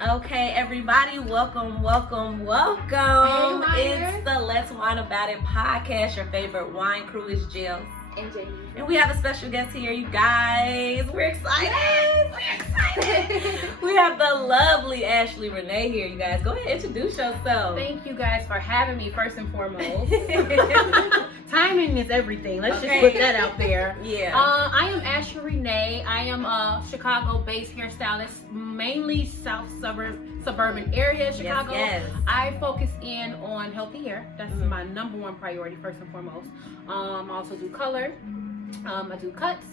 Okay, everybody, welcome. Hey, it's the Let's Wine About It podcast. Your favorite wine crew is Jill. And Jenny. And we have a special guest here, you guys. We're excited. We have the lovely Ashley Renae here, you guys. Go ahead and introduce yourself. Thank you guys for having me, first and foremost. Timing is everything. Let's just put that out there. Yeah. I am Ashley Renae. I am a Chicago-based hairstylist, mainly south suburban area of Chicago. Yes. I focus in on healthy hair. That's my number one priority, first and foremost. I also do color. I do cuts.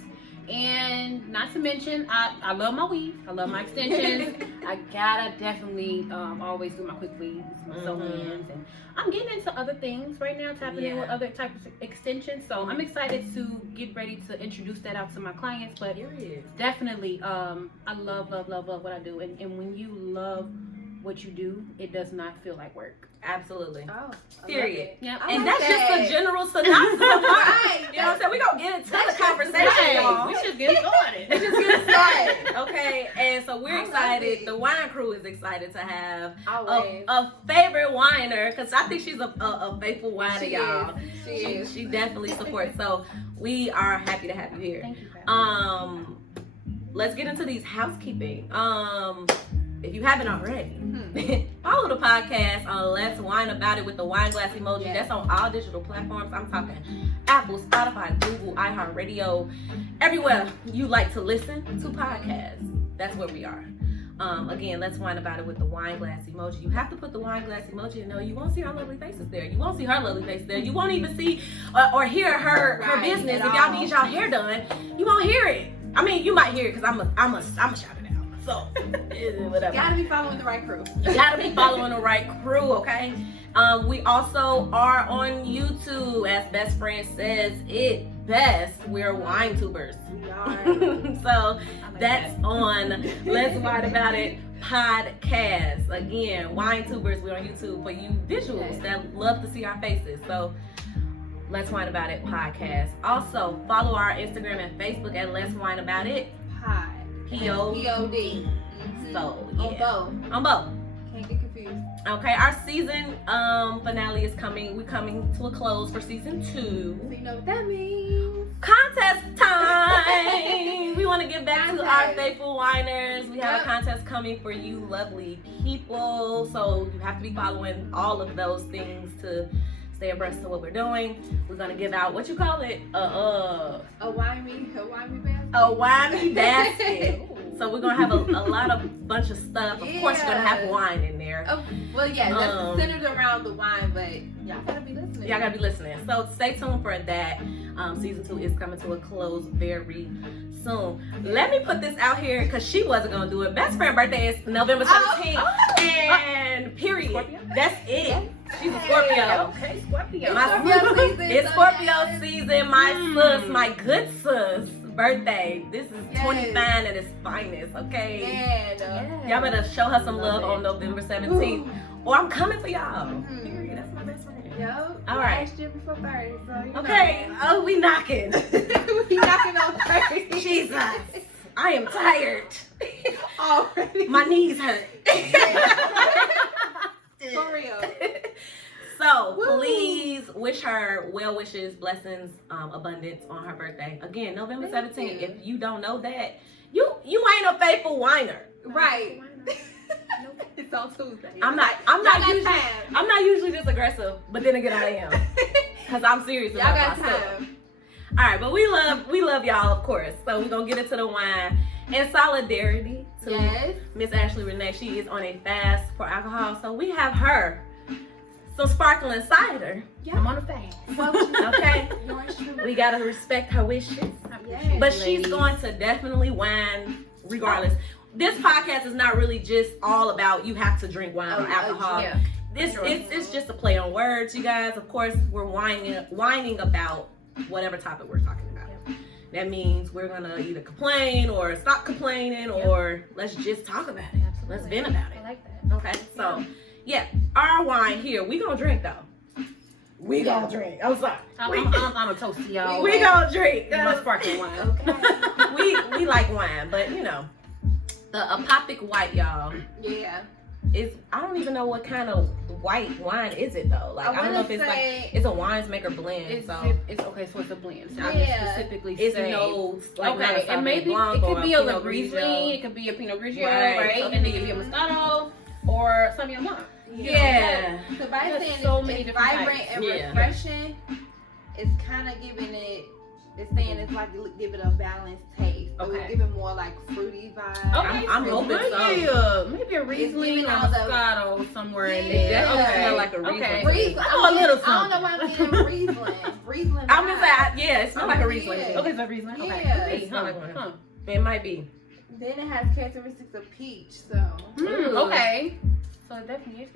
And not to mention, I love my weave. I love my extensions. I gotta definitely always do my quick weaves, my sew-ins, and I'm getting into other things right now, tapping in with other types of extensions. So I'm excited to get ready to introduce that out to my clients. But definitely, I love what I do. And when you love what you do, it does not feel like work. Absolutely. Oh, period. Yeah, and that's just a general synopsis. Right. You know what I'm saying? We're going to get into the conversation, y'all. We just get started. We just get started. Okay. And so we're excited. The wine crew is excited to have a favorite whiner, because I think she's a faithful whiner, y'all. She definitely supports. So we are happy to have you here. Thank you for having me. Let's get into these housekeeping. If you haven't already, follow the podcast on Let's Wine About It with the wine glass emoji. That's on all digital platforms. I'm talking Apple, Spotify, Google, iHeartRadio, everywhere you like to listen to podcasts. That's where we are. Again, Let's Wine About It with the wine glass emoji. You have to put the wine glass emoji in there. You won't see our lovely faces there. You won't see her lovely face there. You won't even see or hear her business. If y'all need y'all hair done, you won't hear it. I mean, you might hear it because I'm a shout it out. So, whatever. You gotta be following the right crew. You gotta be following the right crew, okay? We also are on YouTube, as Best Friend says it best. We're wine tubers. We are. So that's on Let's Wine About It podcast. Again, wine tubers. We're on YouTube for you visuals that love to see our faces. So Let's Wine About It podcast. Also follow our Instagram and Facebook at Let's Wine About It. P-O-D. So, yeah. On both. Can't get confused. Okay, our season finale is coming. We're coming to a close for season 2. So you know what that means. Contest time! We want to give back to our faithful whiners. We have a contest coming for you lovely people. So you have to be following all of those things to stay abreast of what we're doing. We're gonna give out, what you call it? A wine basket. A wine basket. So we're gonna have a lot of bunch of stuff. Of course, you're gonna have wine in there. Well, that's centered around the wine, but y'all gotta be listening. Y'all gotta be listening. So stay tuned for that. Season 2 is coming to a close very soon. Let me put this out here because she wasn't gonna do it. Best friend birthday is November 17th, and period. Scorpio? That's it. She's a Scorpio. Okay, Scorpio. It's Scorpio season. My sis, my good sis, birthday. This is 25 at its finest, okay? Y'all better show her some love on November 17th. Or I'm coming for y'all. Period. That's my best friend. All right. Last year before 30, so okay. Oh, we knocking. We knocking on 30. Jesus. I am tired. Already. My knees hurt. For real. So please wish her well wishes, blessings, abundance on her birthday. Again, November 17th. If you don't know that, you ain't a faithful whiner. Right. It's on Tuesday. I'm not usually this aggressive, but then again I am. Cause I'm serious about myself. Time. All right, but we love y'all, of course. So we're gonna get into the wine in solidarity to Miss Ashley Renae. She is on a fast for alcohol, so we have her some sparkling cider. I'm on a fast. Okay, we gotta respect her wishes, but she's going to definitely wine regardless. This podcast is not really just all about you have to drink wine or alcohol. It's just a play on words, you guys. Of course, we're whining about whatever topic we're talking about. That means we're gonna either complain or stop complaining, or let's just talk about it. Absolutely. Let's vent about it. I like that. Okay, so our wine here, we gonna drink though. We gonna drink. I'm sorry. I'm a toast to y'all. We gonna drink. My sparkling wine. Okay. we like wine, but you know, The apothic white, y'all. Yeah. I don't even know what kind of white wine is it though. Like I don't know if it's it's a winemaker blend. It's okay, so it's a blend. So Yeah. specifically it's say no like okay, and maybe it could be a Riesling, it could be a Pinot Grigio, right? And then it could be a Moscato or Sauvignon Blanc. Yeah. So by There's saying so it's many different vibrant types. and Yeah. refreshing, it's kind of giving it. It's saying it's like give it a balanced taste. So Okay. it's giving more like fruity vibes. Okay, I'm so hoping so. maybe a Riesling giving or all the- Moscato somewhere in Yeah. there. It definitely Okay. smell like a Riesling. Okay. Riesling. I know a little I don't know something. why I'm getting Riesling. Riesling. I'm gonna say vibes. yeah, it smells like a Riesling. Yeah. Okay, so Riesling. Okay. Yeah. Okay, It smell like one. huh. It might be. Then it has characteristics of peach. So. Okay. So it definitely is.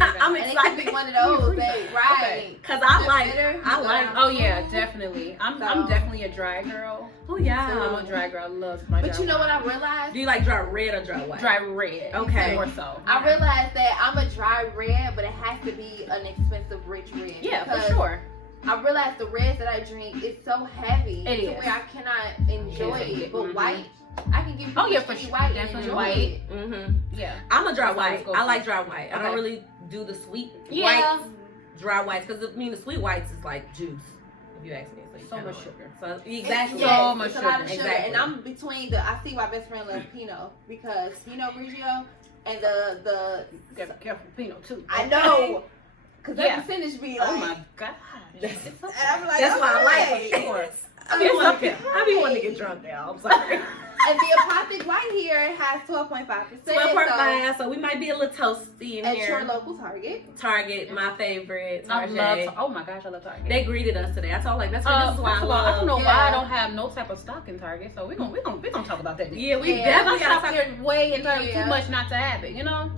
I'm And it could be excited. one of those that right. Cause I like Bitter, I like Oh yeah, definitely. I'm So- definitely a dry girl. oh I'm yeah. a dry girl. I love my But dry you know what wine. I realized? Do you like dry red or dry white? Dry red. Okay. More so. I realized that I'm a dry red, but it has to be an expensive rich red. Yeah, because for sure. I realized the reds that I drink is so heavy It to is. where I cannot enjoy Yeah. it. But Mhm. white, I can give you Oh, yeah, for pretty sure. white and Definitely enjoy white. it. Mm-hmm. Yeah. I'm a dry That's white. always I like dry white. I don't Okay. really do the sweet Yeah. whites, dry whites, because I mean the sweet whites is like juice. If you ask me, So kinda much like- sugar. So exactly. Yes. So much it's a lot of sugar, sugar. exactly. And I'm between I see my best friend loves Pinot because Pinot Grigio and the Careful, Pinot too. I know. Because Yeah. that percentage be like, Oh my god. That's- It's so- and I'm like, That's why I like okay. it. Sure. I'm I like, be wanting to get drunk now. I'm sorry. And the apothic white here has 12.5%. 12.5, so we might be a little toasty in At here. your local Target. Target, my favorite. I Target. love. Oh my gosh, I love Target. They greeted us today. I told like that's First this is why of all, I don't know why Yeah. I don't have no type of stock in Target. So we're gonna talk about that. Yeah, we Yeah. definitely I gotta shop talk. there way in Target Yeah. too much not to have it. You know.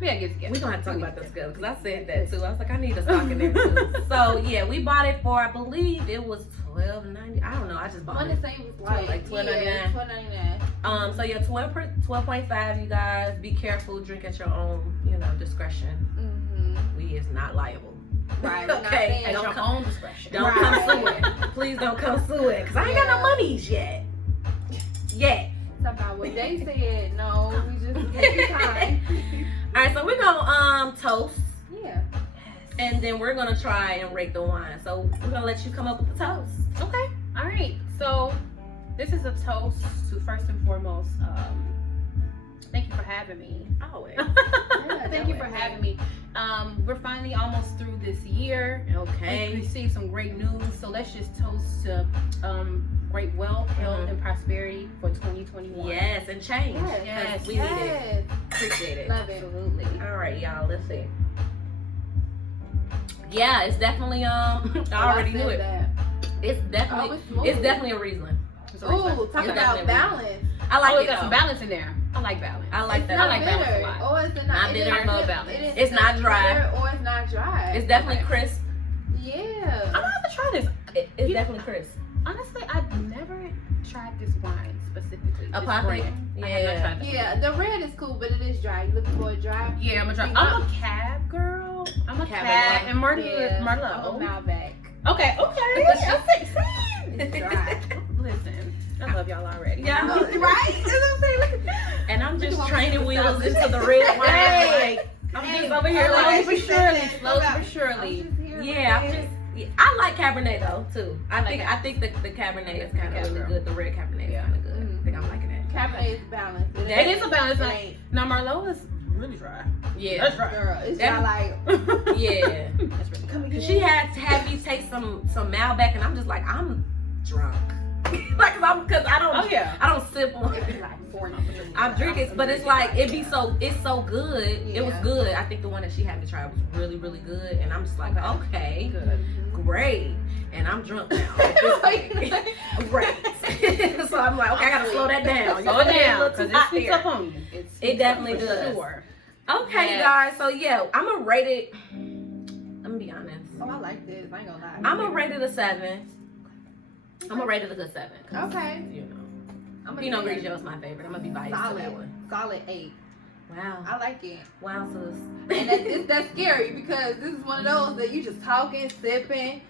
We gotta get together. We're gonna have to talk about this together because I said that too. I was like, I need a stock in there too. So yeah, we bought it for I believe it was $12.90. I don't know. I just I bought want it. to say it was like $12.99. $12.99. So yeah, 12.5. You guys be careful. Drink at your own, discretion. Mm-hmm. We is not liable. Right. we're not Okay, saying At don't your come- own discretion. Don't Right. come sue it. Please don't come sue it because I ain't got no monies yet. Yet. Something about what they said. No, we just take your time. All right, so we're gonna toast. Yeah. And then we're gonna try and rate the wine. So we're gonna let you come up with the toast. Okay. All right. So this is a toast to first and foremost. Thank you for having me. Always. Thank you for having me. We're finally almost through this year. We Okay. received some great news. So let's just toast to great wealth, health, and prosperity for 2021. Yes, and change. Yes. 'Cause we need it. Appreciate it. Love it. Absolutely. All right, y'all. Let's see. Yeah, it's definitely I already knew it. It's definitely it's definitely a Riesling. It's a Riesling. Ooh, talk It's about definitely balance. I like Oh, it. it got some though. balance in there. I like balance. I like It's that. not I like balance a bitter, lot. or it's not. Not it bitter. is- I love balance. it is It's not dry. bitter or it's not dry. It's definitely Okay. crisp. I'm Yeah. gonna have to try this. It's You- definitely crisp. Honestly, I've never tried this wine specifically. A This Apothic? brand. I have Yeah. not tried that. Yeah, the red is cool, but it is dry. You looking for a dry? Yeah, I'm a try. See, I'm a cab girl. I'm a Cab cab and I'm a Merlot. Malbec. Okay. It's dry. Listen, I love y'all already. Yeah. Right? That's what I'm saying. Look at that. And I'm just Look at training what we wheels just into the red wine. Hey. Like, I'm Hey, just over here I like, like Slowly it. but surely. She said Slowly that. but surely. I'm just here yeah, I'm with just. it. Yeah, I like Cabernet though too. I like think the Cabernet is kind of really Cabernet. good. The red Cabernet is kind of good. I think I'm liking it. Cabernet is balanced. It is a balance. It Like, ain't. now Merlot is really dry. Yeah, That's right. Girl, it's That- not like. yeah. That's really Come good. again. She had me take some Malbec, and I'm just like I'm drunk. Like, cause I don't. Oh yeah. I don't sip on. It'd be like 40. I'm drinking, but it's like it's so good. It was Yeah. good. I think the one that she had me try was really good, and I'm just like, okay, Good. great. And I'm drunk now. Great. So I'm like, okay, I gotta slow that down. Slow it down, It's a because little it too hot sneaks there. up on you. It definitely for does. Sure. Okay, Yeah. guys. So yeah, I'm gonna rate it. Let me be honest. Oh, I like this. I ain't gonna lie. I'm gonna rate it a 7. I'm gonna rate it a good 7. 'Cause, Okay. You know, I'm Pinot Grigio is my favorite. I'm gonna be biased to that one. Solid 8. Wow. I like it. Wow, sis. And that's scary because this is one of those that you just talking, sipping,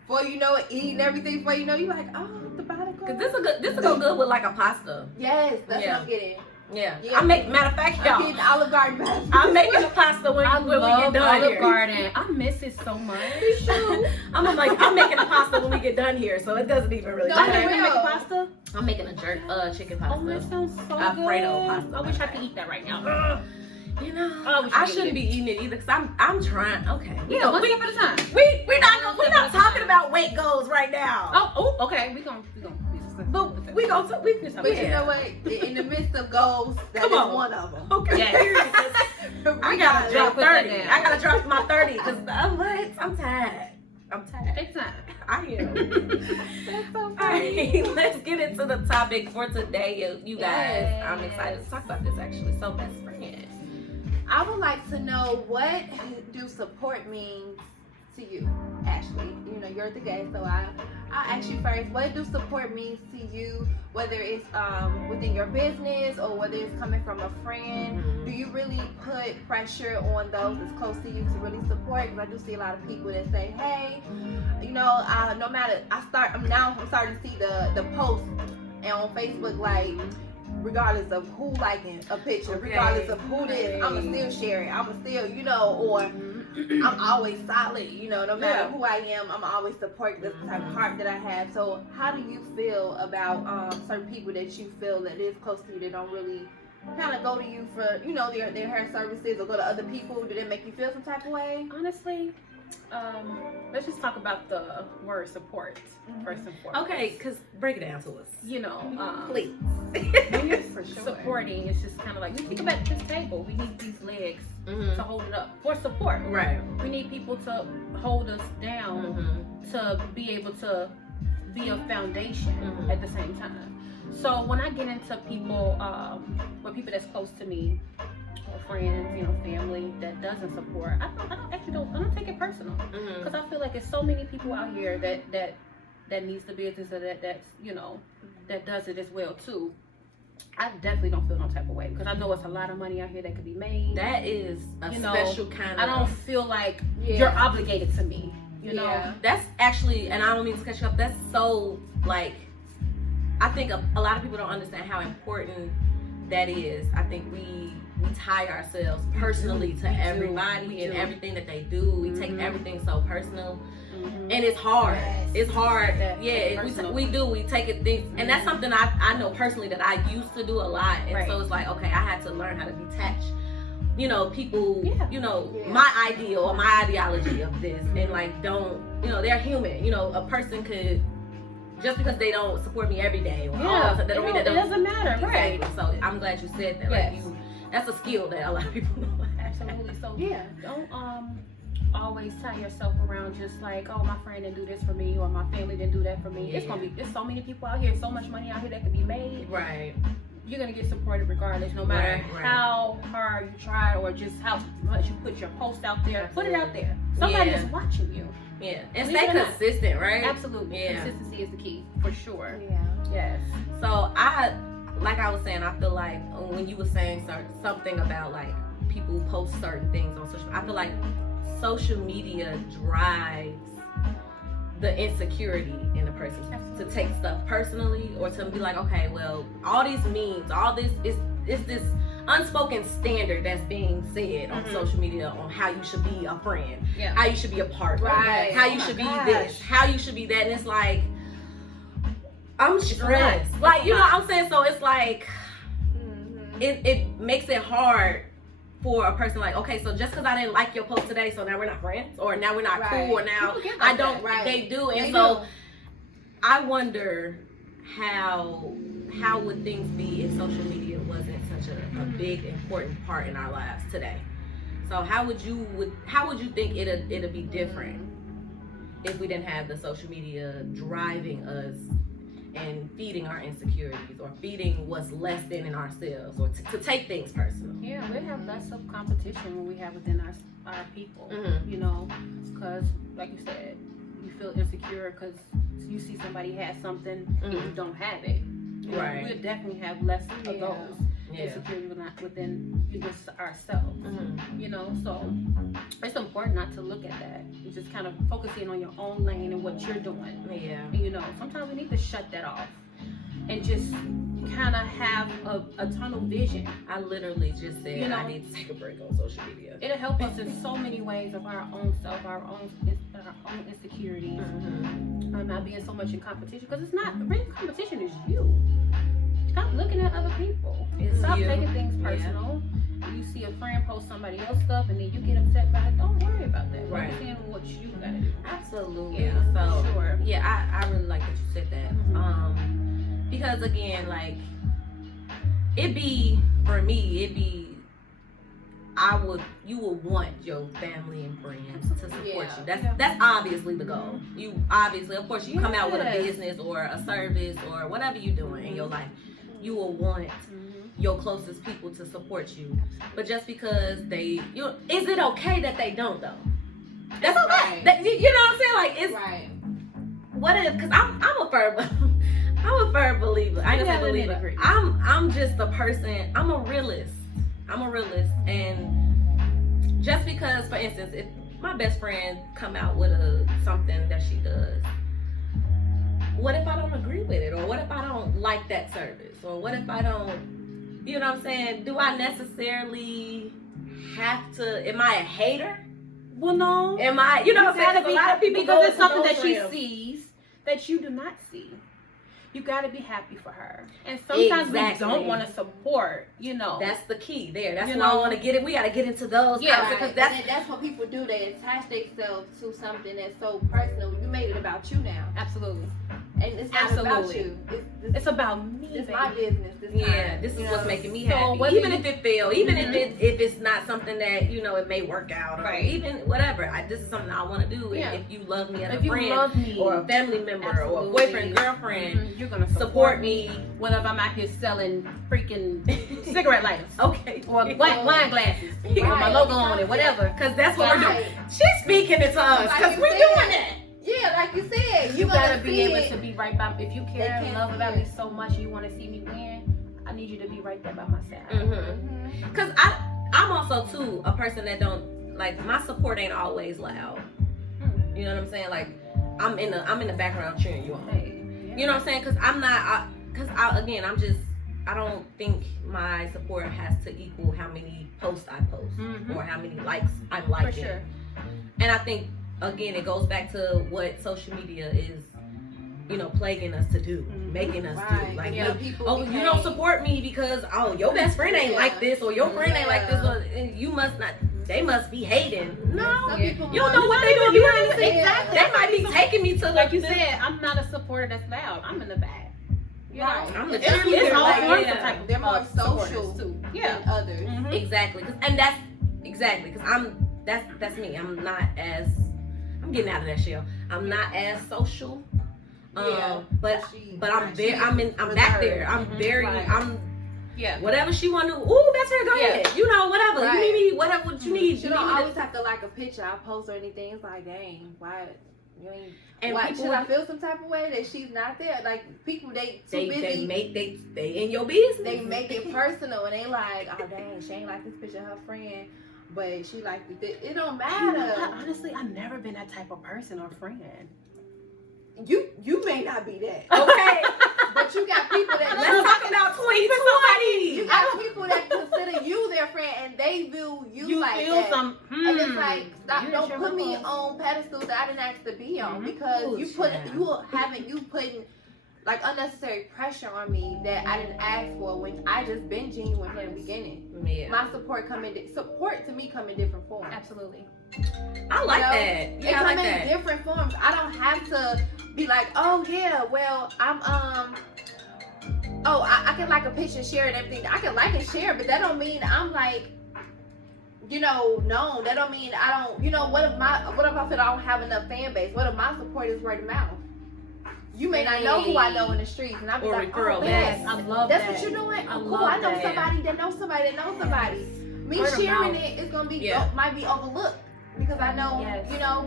before you know it, eating everything. Before you know, you like, oh, the bottle. Cause this will go good with like a pasta. Yes, that's Yeah. what I'm getting. Yeah. Yeah. Matter of fact, I'm y'all, getting the Olive Garden basket. I'm making the pasta when we get done Olive here. Garden. I miss it so much. I'm making the pasta when we get done here, so it doesn't even really No, I matter. didn't real. make pasta. I'm making a chicken pasta. Oh, that sounds so Alfredo good. pasta. I wish I could eat that right now. You know, Oh, we should I eat shouldn't it. be eating it either because I'm trying. Okay. Yeah, one step at a time. We're not talking about weight goals right now. Oh, okay. We gonna. But we gonna But you know what? In the midst of goals, that Come is on. one of them. Okay. Yes. I gotta drop put that 30. down. I gotta drop my 30 because I'm tired. Take time. I am. That's so All funny. right, let's get into the topic for today, you guys. Yes. I'm excited to talk about this actually. So, best friend. I would like to know, what do support mean to you, Ashley? You know, you're the guest, so I'll ask you first. What do support mean to you, whether it's within your business or whether it's coming from a friend? Mhm. Do you really put pressure on those that's close to you to really support? Because I do see a lot of people that say, hey, you know, no matter, I'm starting to see the posts and on Facebook, like, regardless of who liking a picture, Okay. regardless of who this, I'ma still share it. I'ma still, you know, or I'm always solid, you know, no matter who I am, I'm always support this type of heart that I have. So how do you feel about certain people that you feel that is close to you that don't really kind of go to you for, you know, their hair services or go to other people? Do that make you feel some type of way? Honestly, let's just talk about the word support first and foremost. Okay, because break it down to us. You know, Please. when you're For sure. supporting, it's just kind of like, we think about this table. We need these legs Mhm. to hold it up for support. Right. We need people to hold us down Mhm. to be able to be a foundation Mhm. at the same time. So when I get into people, with people that's close to me, or friends, you know, family that doesn't support, I don't take it personal, Mhm. because I feel like there's so many people out here that needs the business, or that's, you know, that does it as well too. I definitely don't feel no type of way, because I know it's a lot of money out here that could be made. That is a You know, special kind of. I don't feel like Yeah. you're obligated to me. You know, Yeah. That's actually, and I don't mean to cut you up. That's so like, I think a lot of people don't understand how important that is. I think we tie ourselves personally to We do. everybody We and do. everything that they do. We take Mhm. everything so personal, Mhm. and it's hard. Yes. It's hard. That Yeah, personal. we do. We take it things, and that's something I know personally that I used to do a lot. And Right. so it's like, okay, I had to learn how to detach. You know, people, Yeah. you know, Yeah. my ideal or my ideology of this, and like, don't, you know, they're human. You know, a person could, just because they don't support me every day or all the time, that don't mean that it doesn't matter, right? Exactly. So I'm glad you said that. Like, Yes. that's a skill that a lot of people don't have. Absolutely. So Yeah. don't always tie yourself around just like, oh, my friend didn't do this for me, or my family didn't do that for me. It's Yeah. gonna be, there's so many people out here, so much money out here that could be made. Right. You're gonna get supported regardless, no matter Right. how hard you try or just how much you put your post out there. Put it out there. Somebody Yeah. is watching you. Yeah. And Believe stay it or not. consistent, right? Absolutely. Yeah. Consistency is the key, for sure. Yeah. Yes. So like I was saying, I feel like when you were saying something about like people post certain things on social, I feel like social media drives the insecurity in a person to take stuff personally, or to be like, okay, well, all these memes, all this is this unspoken standard that's being said on Mhm. social media on how you should be a friend, Yeah. how you should be a partner, Right. how Oh you my should be gosh. this, how you should be that, and it's like, I'm a lot. stressed. Like, you know what I'm saying? So it's like, Mhm. it makes it hard for a person, like, okay, so just because I didn't like your post today, so now we're not friends, or now we're not Right. cool, or now People get I like don't, that. Right. they do. And They so do. I wonder how would things be if social media wasn't such a big important part in our lives today. So how would you think it'd be different if we didn't have the social media driving us and feeding our insecurities, or feeding what's less than in ourselves, or to take things personal? Yeah, we have less of competition when we have within our people, Mhm. you know, because like you said, you feel insecure because you see somebody has something and you Mhm. don't have it. You know, Right. we'll definitely have less of Yeah. those Yeah. insecurities within just ourselves. Mhm. You know, so it's important not to look at that. You just kind of focusing on your own lane and what you're doing. Yeah. And, you know, sometimes we need to shut that off and just kind of have a tunnel vision. I literally just said, You know, I need to take a break on social media. It'll help us in so many ways of our own self, our own insecurities, not being so much in competition. Because it's not, really competition is you. Stop looking at other people. Stop taking things personal. You see a friend post somebody else's stuff and then you get upset about it. Don't worry about that. Right. Focus in on what you gotta do. Absolutely. Yeah, so sure. yeah, I really like that you said that. Because again, like you would want your family and friends to support you. That's obviously the goal. You obviously, of course, you come out with a business or a service or whatever you're doing in your life, you will want your closest people to support you. But just because is it okay that they don't though? That's okay. Right. You know what I'm saying? Like it's right. What if? Because I'm a firm believer. I ain't gonna say believer. I'm just a person. I'm a realist, and just because, for instance, if my best friend come out with something that she does, what if I don't agree with it, or what if I don't like that service, or what if I don't? You know what I'm saying? Do I necessarily have to? Am I a hater? Well, no. Am I? You know what I'm saying? A lot of people because it's something that she sees that you do not see. You got to be happy for her. And sometimes we don't want to support, you know. That's the key there. That's why I want to get it. We got to get into those. Yeah, because that's what people do. They attach themselves to something that's so personal. You made it about you now. Absolutely. And it's not about you. It's about me. It's my business. This is what's making me happy. So even if it fails, even if it's not something that, you know, it may work out, or even whatever. This is something I want to do. Yeah. If you love me as a friend or a family member or a boyfriend, girlfriend, you're gonna support me whether I'm out here selling freaking cigarette lighters, okay, or wine glasses with my logo on it, whatever. Because that's what we're doing. She's speaking it to us because we're doing it. Yeah, like you said, you gotta be able to be right by. If you care and love about me so much, you want to see me win. I need you to be right there by my side. Because I'm also too a person that don't like my support ain't always loud. You know what I'm saying? Like I'm in the background cheering you on. You know what I'm saying? Because I'm not. I don't think my support has to equal how many posts I post or how many likes I'm liking. For sure. And I think, again, it goes back to what social media is, you know, plaguing us to do, making us do. Like, you don't support me because, your best friend ain't like this, or your friend ain't like this, or you must not. They must be hating. No, you don't know what they doing. Exactly. They might be taking me to, like you said, I'm not a supporter that's loud. I'm in the back. You know, I'm the it's all forms of type of they're more social too. than others. Exactly. And that's because that's me. I'm getting out of that shell. I'm not as social. But I'm back there. Whatever she want to do. Ooh, that's her. Go ahead. You know, whatever. You need me. Whatever what you need. You don't always have to like a picture I post or anything. It's like, dang, why? You ain't. And why should I feel some type of way that she's not there? Like people, they busy. They in your business. They make it personal and they like, oh dang, she ain't like this picture of her friend, but she like it. It don't matter. Honestly, I've never been that type of person or friend. You may not be that. Okay. But you got people that let's talk about 2020. You got people that consider you their friend and they view you like feel that. And it's like, don't put me on pedestals that I didn't ask to be on because you putting like unnecessary pressure on me that I didn't ask for when I just been genuine from the beginning. Yeah. My support to me come in different forms. Absolutely. I like that. Yeah, I like that. It come in different forms. I don't have to be like, oh yeah, well I'm I can like a picture, share and everything. I can like and share, but that don't mean I'm like, known. That don't mean I don't. What if I feel I don't have enough fan base? What if my support is word of mouth? You may not know who I know in the streets, and I'll be like, oh, yes, I love that's that. what you're doing. I know somebody that knows somebody that knows somebody. Me word sharing it is gonna be might be overlooked. Because I know,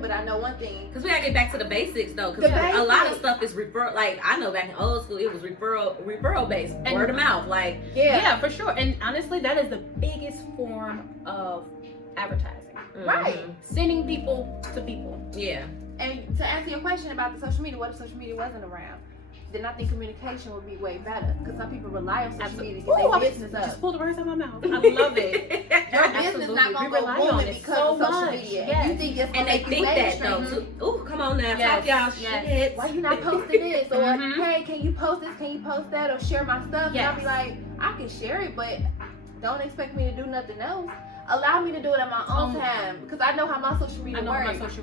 but I know one thing. Because we gotta get back to the basics though. Because a lot of stuff is referral. Like I know back in old school, it was referral based, word of mouth. Like yeah, for sure. And honestly, that is the biggest form of advertising. Right. Sending people to people. Yeah. And to answer your question about the social media, what if social media wasn't around? then I think communication would be way better. Because some people rely on social media to Ooh, get I their business up. just pulled the words out of my mouth. I love it. Your business not gonna go booming because of social media. Yes. You think it's gonna And they make think you that though mainstream. too. Ooh, come on now, Yes, talk y'all yes. shit. Why you not posting this? Or Mhm. hey, can you post this? Can you post that? Or share my stuff? Yes. And I'll be like, I can share it, but don't expect me to do nothing else. Allow me to do it at my own time, because I know how my social media works.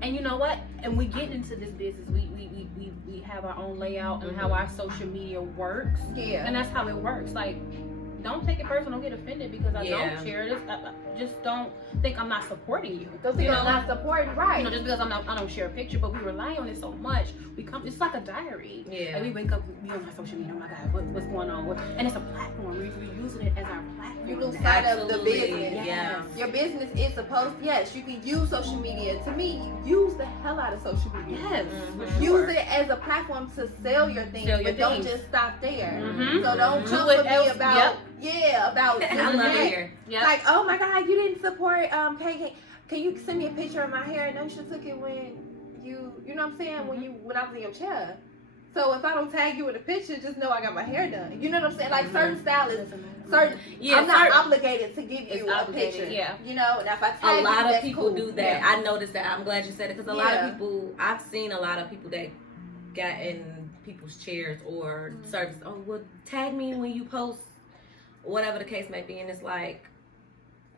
And you know what? And we get into this business. We have our own layout and how our social media works. Yeah. And that's how it works. Like, don't take it personal. Don't get offended because I Yeah. don't share this. Just don't think I'm not supporting you. Don't think I'm not supporting, right? You know, just because I don't share a picture, but we rely on it so much. It's like a diary. Yeah. Like we wake up, we on my social media. Oh my God, what's going on? And it's a platform. We're using it as our platform. You lose sight of the Absolutely. business. Yeah. Your business is supposed, yes, you can use social media. To me, use the hell out of social media. Yes. Mhm. for sure. Use it as a platform to sell your things, Sell your but don't things. just stop there. Mhm. So don't Do come it with me else- about, about this I and love that. it here. Yep. Like, oh my God, you didn't support can you send me a picture of my hair? No, you should have took it when you know what I'm saying, when I was in your chair. So if I don't tag you with a picture, just know I got my hair done. You know what I'm saying? Like certain stylists, certain Yeah, I'm not obligated to give It's you a obligated, picture. yeah. You know, and if I tag A you, lot of that's people cool. do that. Yeah. I noticed that. I'm glad you said it because a lot Yeah. of people, I've seen a lot of people that got in people's chairs or service. Oh, well, tag me when you post, whatever the case may be. And it's like,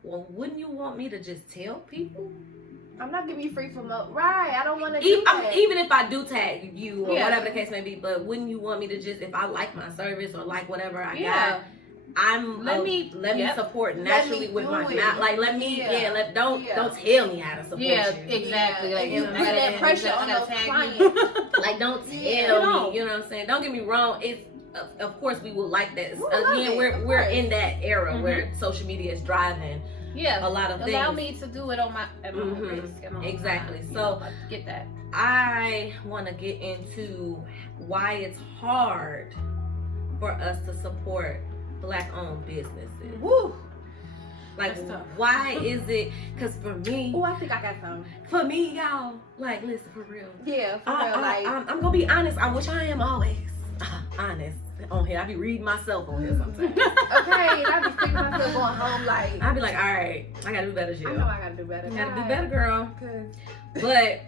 well, wouldn't you want me to just tell people? I'm not giving you free promote. Right. I don't want to do that. Even if I do tag you or Yeah. whatever the case may be, but wouldn't you want me to just, if I like my service or like whatever I Yeah. got, let me yep. support naturally me with do my it. mouth. Like don't tell me how to support Yeah, you. exactly. Yeah, Like and you know, put I that gotta- pressure I on gotta those tag clients. you. Like don't tell Yeah. me. You know what I'm saying? Don't get me wrong. It's of course we would like that. We would love Again, it, of we're course. in that era Mhm. where social media is driving Yeah. a lot of Allow things. me to do it on my at my own Mhm. risk. At my own Exactly. time, you So- know, I get that. I want to get into why it's hard for us to support Black-owned businesses. Woo. Like, That's tough. why is it? Because for me, Oh, I think I got some. y'all, like, listen, for real. Yeah, for real. Like, I'm gonna be honest. I wish I am always honest on here. I be reading myself on here sometimes. okay, and I be thinking myself going home like, I be like, all right, I gotta do better, I Jill. know I gotta do better. I gotta do better, girl. 'Cause But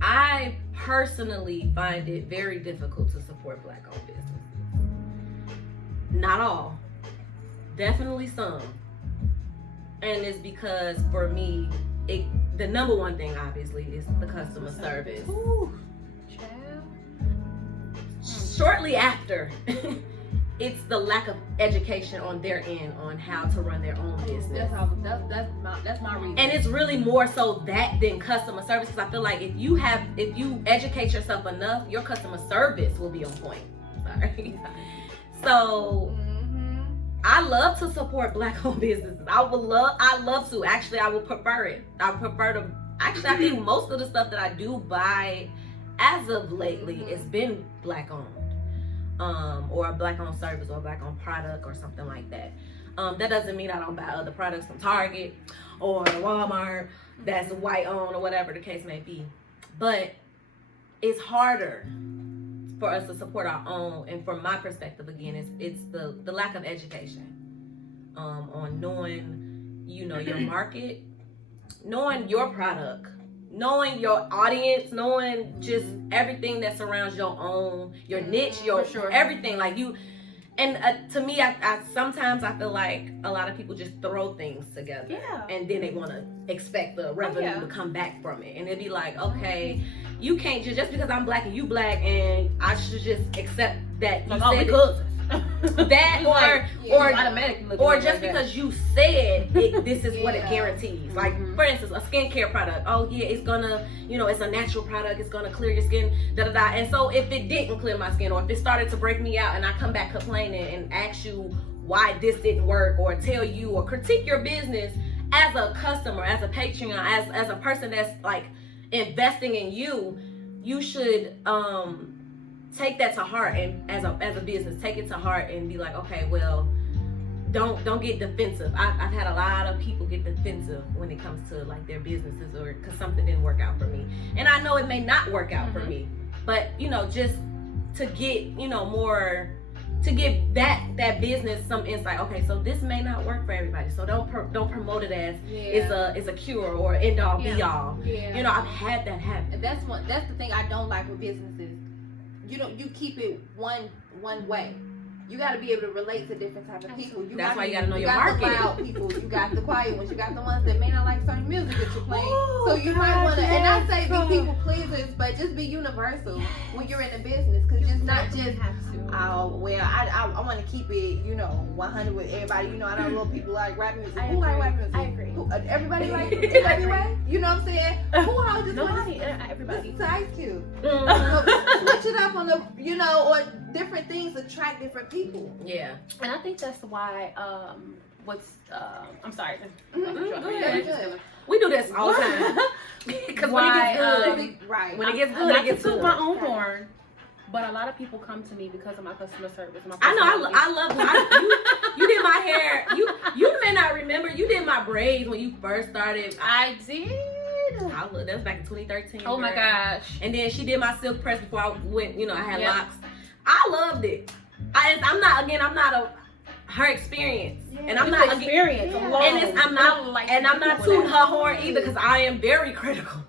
I personally find it very difficult to support Black-owned businesses. Not all, definitely some, and it's because for me, the number one thing obviously is the customer service. Ooh, child. Shortly after, it's the lack of education on their end on how to run their own business. That's my reason. And it's really more so that than customer service, because I feel like if you educate yourself enough, your customer service will be on point. Sorry. So I love to support Black-owned businesses. I love to. Actually, I would prefer it. I think most of the stuff that I do buy as of lately, it's been Black-owned. Or a Black-owned service or a Black-owned product or something like that. That doesn't mean I don't buy other products from Target or Walmart that's white-owned or whatever the case may be. But it's harder for us to support our own, and from my perspective, again, it's the lack of education on knowing, your market, knowing your product, knowing your audience, knowing just everything that surrounds your niche, For sure. everything. Like you, and to me, I sometimes I feel like a lot of people just throw things together, Yeah. and then they want to expect the revenue yeah. to come back from it, and it'd be like, okay, you can't just because I'm Black and you Black, and I should just accept that you Like, oh, said we it. cousins. That Like, or automatically looking or at it just like that. because you said this is what it Yeah. guarantees. Like, Mhm. for instance, a skincare product. Oh yeah, it's gonna, it's a natural product. It's gonna clear your skin. Da da da. And so if it didn't clear my skin, or if it started to break me out, and I come back complaining and ask you why this didn't work, or tell you or critique your business as a customer, as a patron, as a person that's like investing in you, you should take that to heart, and as a business, take it to heart and be like, okay, well, don't get defensive. I've had a lot of people get defensive when it comes to like their businesses, or because something didn't work out for me, and I know it may not work out for me, but just to get more, to give that business some insight. Okay, so this may not work for everybody, so don't promote it as it's a cure or end all be all. I've had that happen. And that's the thing I don't like with businesses. You keep it one way. You got to be able to relate to different types of people. That's why you got to know your market. You got the loud people, you got the quiet ones, you got the ones that may not like certain music that you're playing. So you might want to, and I say be people pleasers, but just be universal when you're in the business, because it's not just, oh, well, I want to keep it, 100 with everybody. I don't know people like rap music. Who like rap music? I agree. Everybody like it everywhere? You know what I'm saying? Who all just nobody, everybody. Listen to Ice Cube. Switch it up on the, or different things attract different people. Yeah. And I think that's why, I'm sorry. Mm-hmm. We do this all the time. Because when it gets good, when it gets good, it gets good. My own horn. But a lot of people come to me because of my customer service. I know. I love you did my hair. You may not remember. You did my braids when you first started. I did. That was back in 2013. Oh my gosh. And then she did my silk press before I went. I had locks. I loved it. I'm not her experience, and I'm not experience. I'm not tooting her horn either, because I am very critical.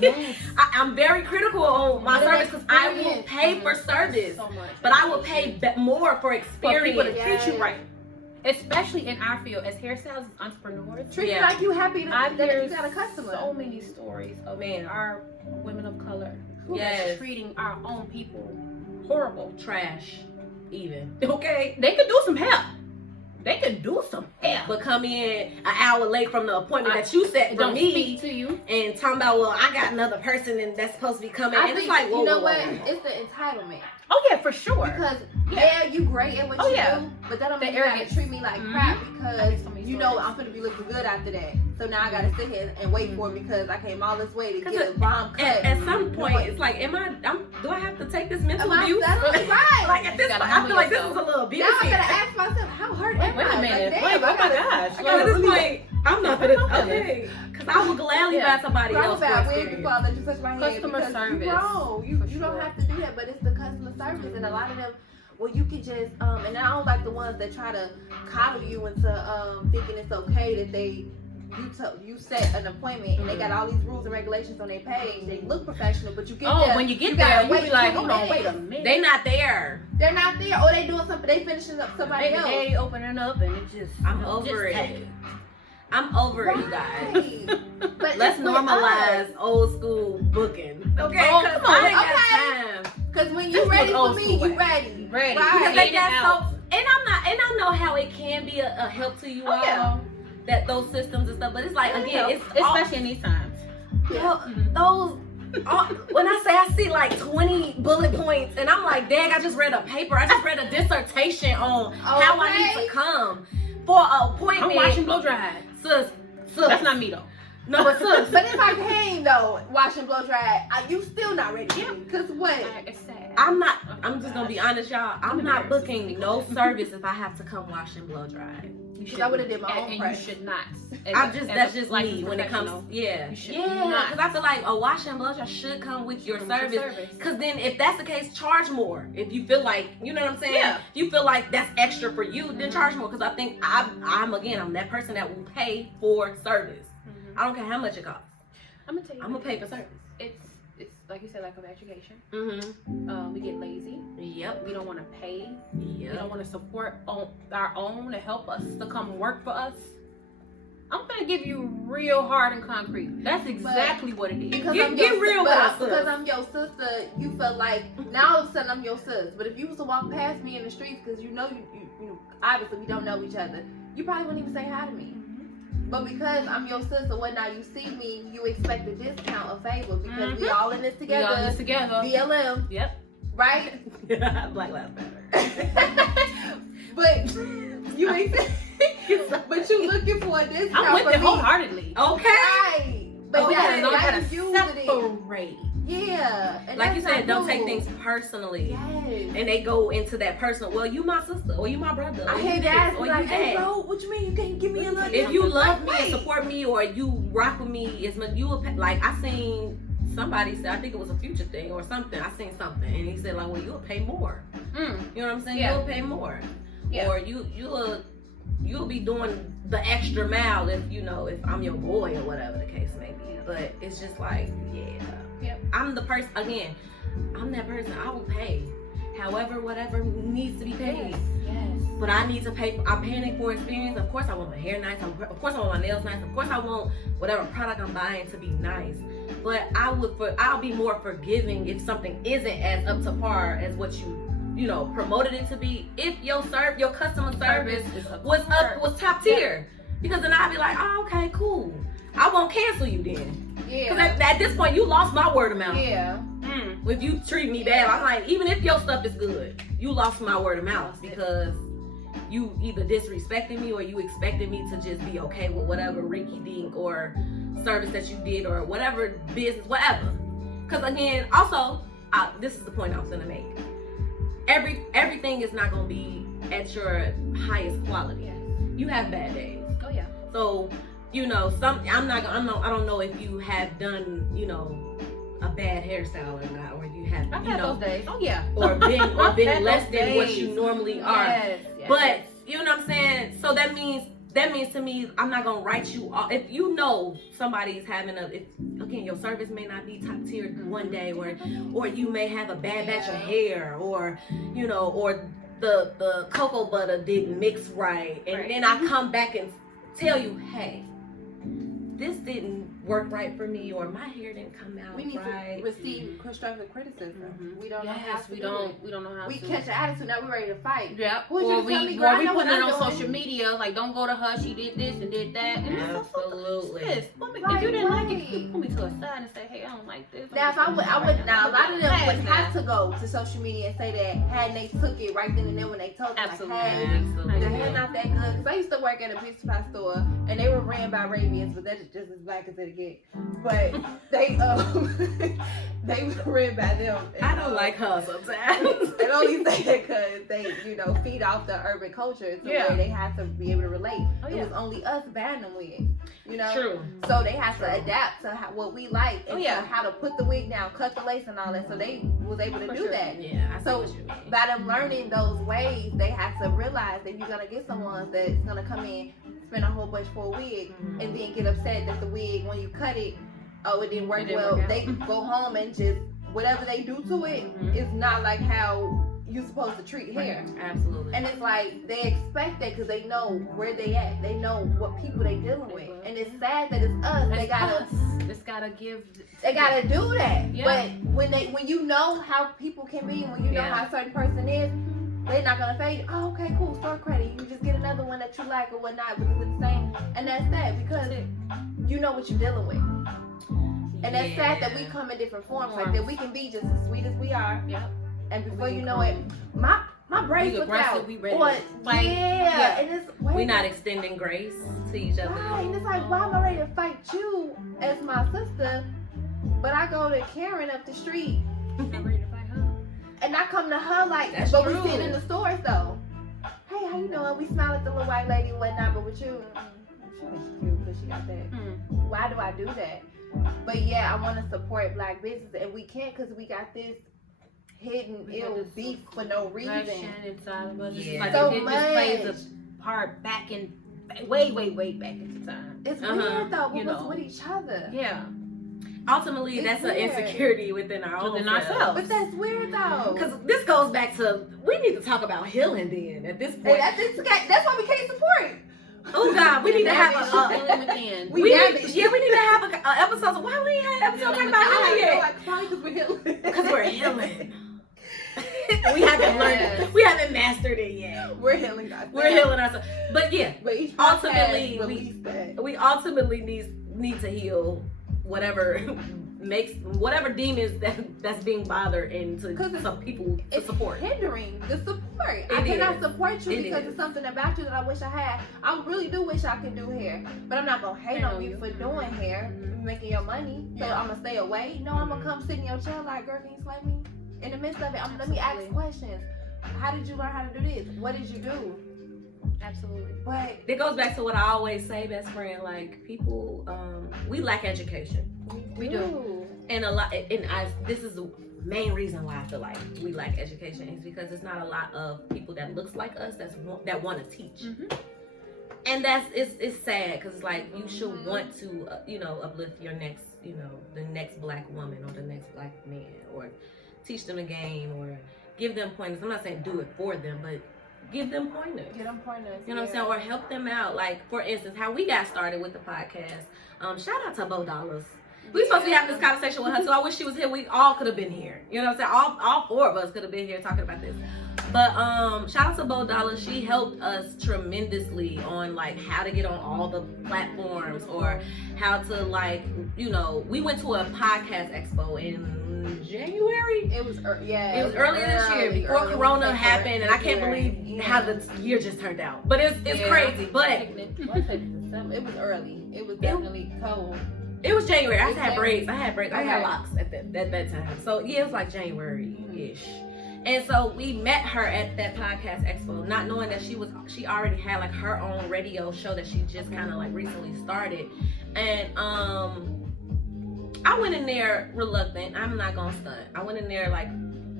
Yes. I'm very critical on my service, because I will pay for service, but I will pay more for experience. For people to treat you right. Especially in our field as hairstylists, entrepreneurs. Treat you like you happy that you got a customer. So many stories of our women of color who are treating our own people horrible. Trash, even. Okay? They could do some hair. But come in an hour late from the appointment that you set for me, speak to you, and talking about, well, I got another person and that's supposed to be coming. And it's like, whoa, it's the entitlement. Oh yeah, for sure. Because you great at what you do, but that don't mean you gotta treat me like crap, because I'm gonna be looking good after that. So now I gotta sit here and wait for it because I came all this way to get a bomb cut. At some point, it's like, do I have to take this mental abuse? Right. Like at this point, I feel like this is a little abuse. Now I gotta ask myself, how hurt am I? Wait a minute. Like, oh my gosh. At this point, I'm not gonna. Okay. Because I will gladly buy somebody else. Before I let you touch my head. Customer service. You don't have to do that, but it's the customer service, and a lot of them. Well, you could just and I don't like the ones that try to coddle you into thinking it's okay that you set an appointment and they got all these rules and regulations on their page. They look professional, but you get there. When you get there, you be like, hold on, wait a minute. They not there. They're not there, or they doing something. They finishing up somebody else. They opening up and it just. I'm over it. I'm over it, you guys. But let's normalize old school booking. Okay, come on. I ain't got time. Because when you ready for me, you ready. Right. Because they got so, and I know how it can be a help to you all. Yeah. That those systems and stuff, but it's like, again, it's especially in these times. Those. When I see like 20 bullet points, and I'm like, dang, I just read a paper. I just read a dissertation on how I need to come for an appointment. I'm watching blow dry. Sus. That's not me though. No, but sus. But if I came though, wash and blow dry, you still not ready. Yeah. Cause what? It's sad. I'm not. I'm just gonna be honest, y'all. I'm not booking no service if I have to come wash and blow dry. I would have did my own press. You should not. That's just me when it comes. Yeah. You should not. Because I feel like a wash and blow dry should come with your service. Because then, if that's the case, charge more. If you feel like, you know what I'm saying? Yeah. You feel like that's extra for you, then charge more. Because I think I'm that person that will pay for service. I don't care how much it costs. I'm gonna tell you. I'm gonna pay for service. It's like you said, lack of education. Mm-hmm. We get lazy. Yep. We don't want to pay. Yep. We don't want to support our own to help us to come work for us. I'm gonna give you real hard and concrete. That's exactly what it is. Because get real with us. Because I'm your sister, you felt like now all of a sudden I'm your sis. But if you was to walk past me in the streets, because you obviously we don't know each other, you probably wouldn't even say hi to me. But because I'm your sister, when now you see me, you expect a discount, a favor, because we all in this together. We all in this together. BLM. Yep. Right? Black Lives Matter. But you ain't. But you looking for a discount. I'm with it wholeheartedly. Okay. Right. But we gotta use separate. Yeah. And like you said, don't take things personally. Yes. And they go into that personal. Well, you my sister, or you my brother. I hate that. Or like, hey, bro, what you mean you can't give me a little? If you love me and support me, or you rock with me, you will like I seen somebody said, I think it was a Future thing or something. I seen something, and he said like, well, you'll pay more. You know what I'm saying? Yeah. You'll pay more, Yeah. or you'll be doing the extra mile if I'm your boy or whatever the case may be. But it's just like, I'm the person again. I'm that person. I will pay, however, whatever needs to be paid. Yes. But I need to pay. I'm paying for experience. Of course, I want my hair nice. Of course, I want my nails nice. Of course, I want whatever product I'm buying to be nice. But I'll be more forgiving if something isn't as up to par as what you promoted it to be. If your customer service was top tier, because then I'll be like, oh, okay, cool. I won't cancel you then. Yeah. Because at this point, you lost my word of mouth. Yeah. If you treat me bad, I'm like, even if your stuff is good, you lost my word of mouth because you either disrespected me or you expected me to just be okay with whatever rinky dink or service that you did or whatever business, whatever. Because again, also, this is the point I was gonna make. Everything is not gonna be at your highest quality. Yes. You have bad days. Oh yeah. So, I don't know if you have done, a bad hairstyle or not, or if you have, I've had those days. Oh yeah. or been less than what you normally are. Yes. But you know what I'm saying? So that means to me, I'm not gonna write you off. If somebody's having again, your service may not be top tier one day, or you may have a bad batch of hair, or or the cocoa butter didn't mix right, and then I come back and tell you, hey, this didn't work right for me, or my hair didn't come out right. We need to receive constructive criticism. We don't know how to we don't know how we to. catch an attitude, now we're ready to fight. Yeah. Or Or we putting it on social media, like, don't go to her, she did this and did that. And Absolutely. if you didn't like it, you pull me to a side and say, hey, I don't like this. Now, if I would, now a lot of them would have to go to social media and say that, had they took it right then and there when they told them, Absolutely. like, hey, the hair not that good. Because I used to work at a beauty supply store, and they were ran by Arabians, but that's just as black as it get. But they they were ran by them. And, I don't like her sometimes. And only say that because they, feed off the urban culture to where they have to be able to relate. It was only us banning them wigs, True. So they have to adapt to what we like and how to put the wig down, cut the lace and all that. So they was able to do that. Yeah, I see so what you mean. by them learning those ways, they have to realize that you're gonna get someone that's gonna come in, spend a whole bunch for a wig, and then get upset that the wig, when you cut it, it didn't work well. They go home and just whatever they do to it is not like how you're supposed to treat hair. Absolutely. And it's like they expect that because they know where they at. They know what people they dealing with. And it's sad that it's us. They gotta do that. Yeah. But when you know how people can be, and when you know how a certain person is, they're not gonna fade. Oh, okay, cool, store credit. You just get another one that you like or whatnot, because it's the same. And that's that because you know what you're dealing with. And that's sad that we come in different forms, like that we can be just as sweet as we are. Yep. And before you know it, my braids look out. We ready Or, to fight. yeah, and it's We're not extending grace to each other. right. And it's like, why am I ready to fight you as my sister, but I go to Karen up the street, I'm ready to fight her. and I come to her like, That's but true. we sit in the stores though. Hey, how you doing? We smile at the little white lady and whatnot, but with you, she thinks she's cute because she got that. Why do I do that? But yeah, I want to support black business, and we can't because we got this hidden ill beef for no reason. Inside of us. Yeah. It's like So it just plays a part back in way back into time. It's weird though, we was with each other. Yeah. Ultimately, It's that's an weird. insecurity within Ourselves. But that's weird though. Because this goes back to, we need to talk about healing then at this point. Hey, that's why we can't support. Oh God, we need to have We need to have an episode. Why we ain't had an episode talking about healing yet? Probably because we're healing. Because we're healing. We haven't learned it. We haven't mastered it yet. We're healing ourselves. We're healing ourselves. But yeah, But each ultimately, podcast release that. we ultimately need to heal whatever demons that's being bothered into some people to It's support. hindering the support. I cannot support you because is. it's something about you that I wish I had. I really do wish I could do hair, but I'm not gonna hate on you for doing hair, making your money. So I'm gonna stay away. No, I'm gonna come sit in your chair like, girl, can you slay me? In the midst of it, let me ask questions. How did you learn how to do this? What did you do? Absolutely. But It goes back to what I always say, best friend. Like, people, we lack education. We do. And this is the main reason why I feel like we lack education is because there's not a lot of people that looks like us that want to teach. And it's sad because like you should want to uplift your next the next black woman or the next black man, or teach them a game or give them pointers. I'm not saying do it for them, but give them pointers. Get them pointers. You know what I'm saying? Or help them out. Like, for instance, how we got started with the podcast. Shout out to Bo Dollars. We supposed to be having this conversation with her, so I wish she was here. We all could have been here. You know what I'm saying? All four of us could have been here talking about this. But shout out to Bo Dollars. She helped us tremendously on like how to get on all the platforms, or how to we went to a podcast expo in January. It was it was earlier this year before Corona happened, and I can't believe how the year just turned out. But it's crazy. But it was early. It was definitely cold. It was January. I had braids. I had locks at that time. So yeah, it was like January-ish. And so we met her at that podcast expo, not knowing that she already had like her own radio show that she just kind of like recently started. And I went in there reluctant. I'm not gonna stunt. I went in there like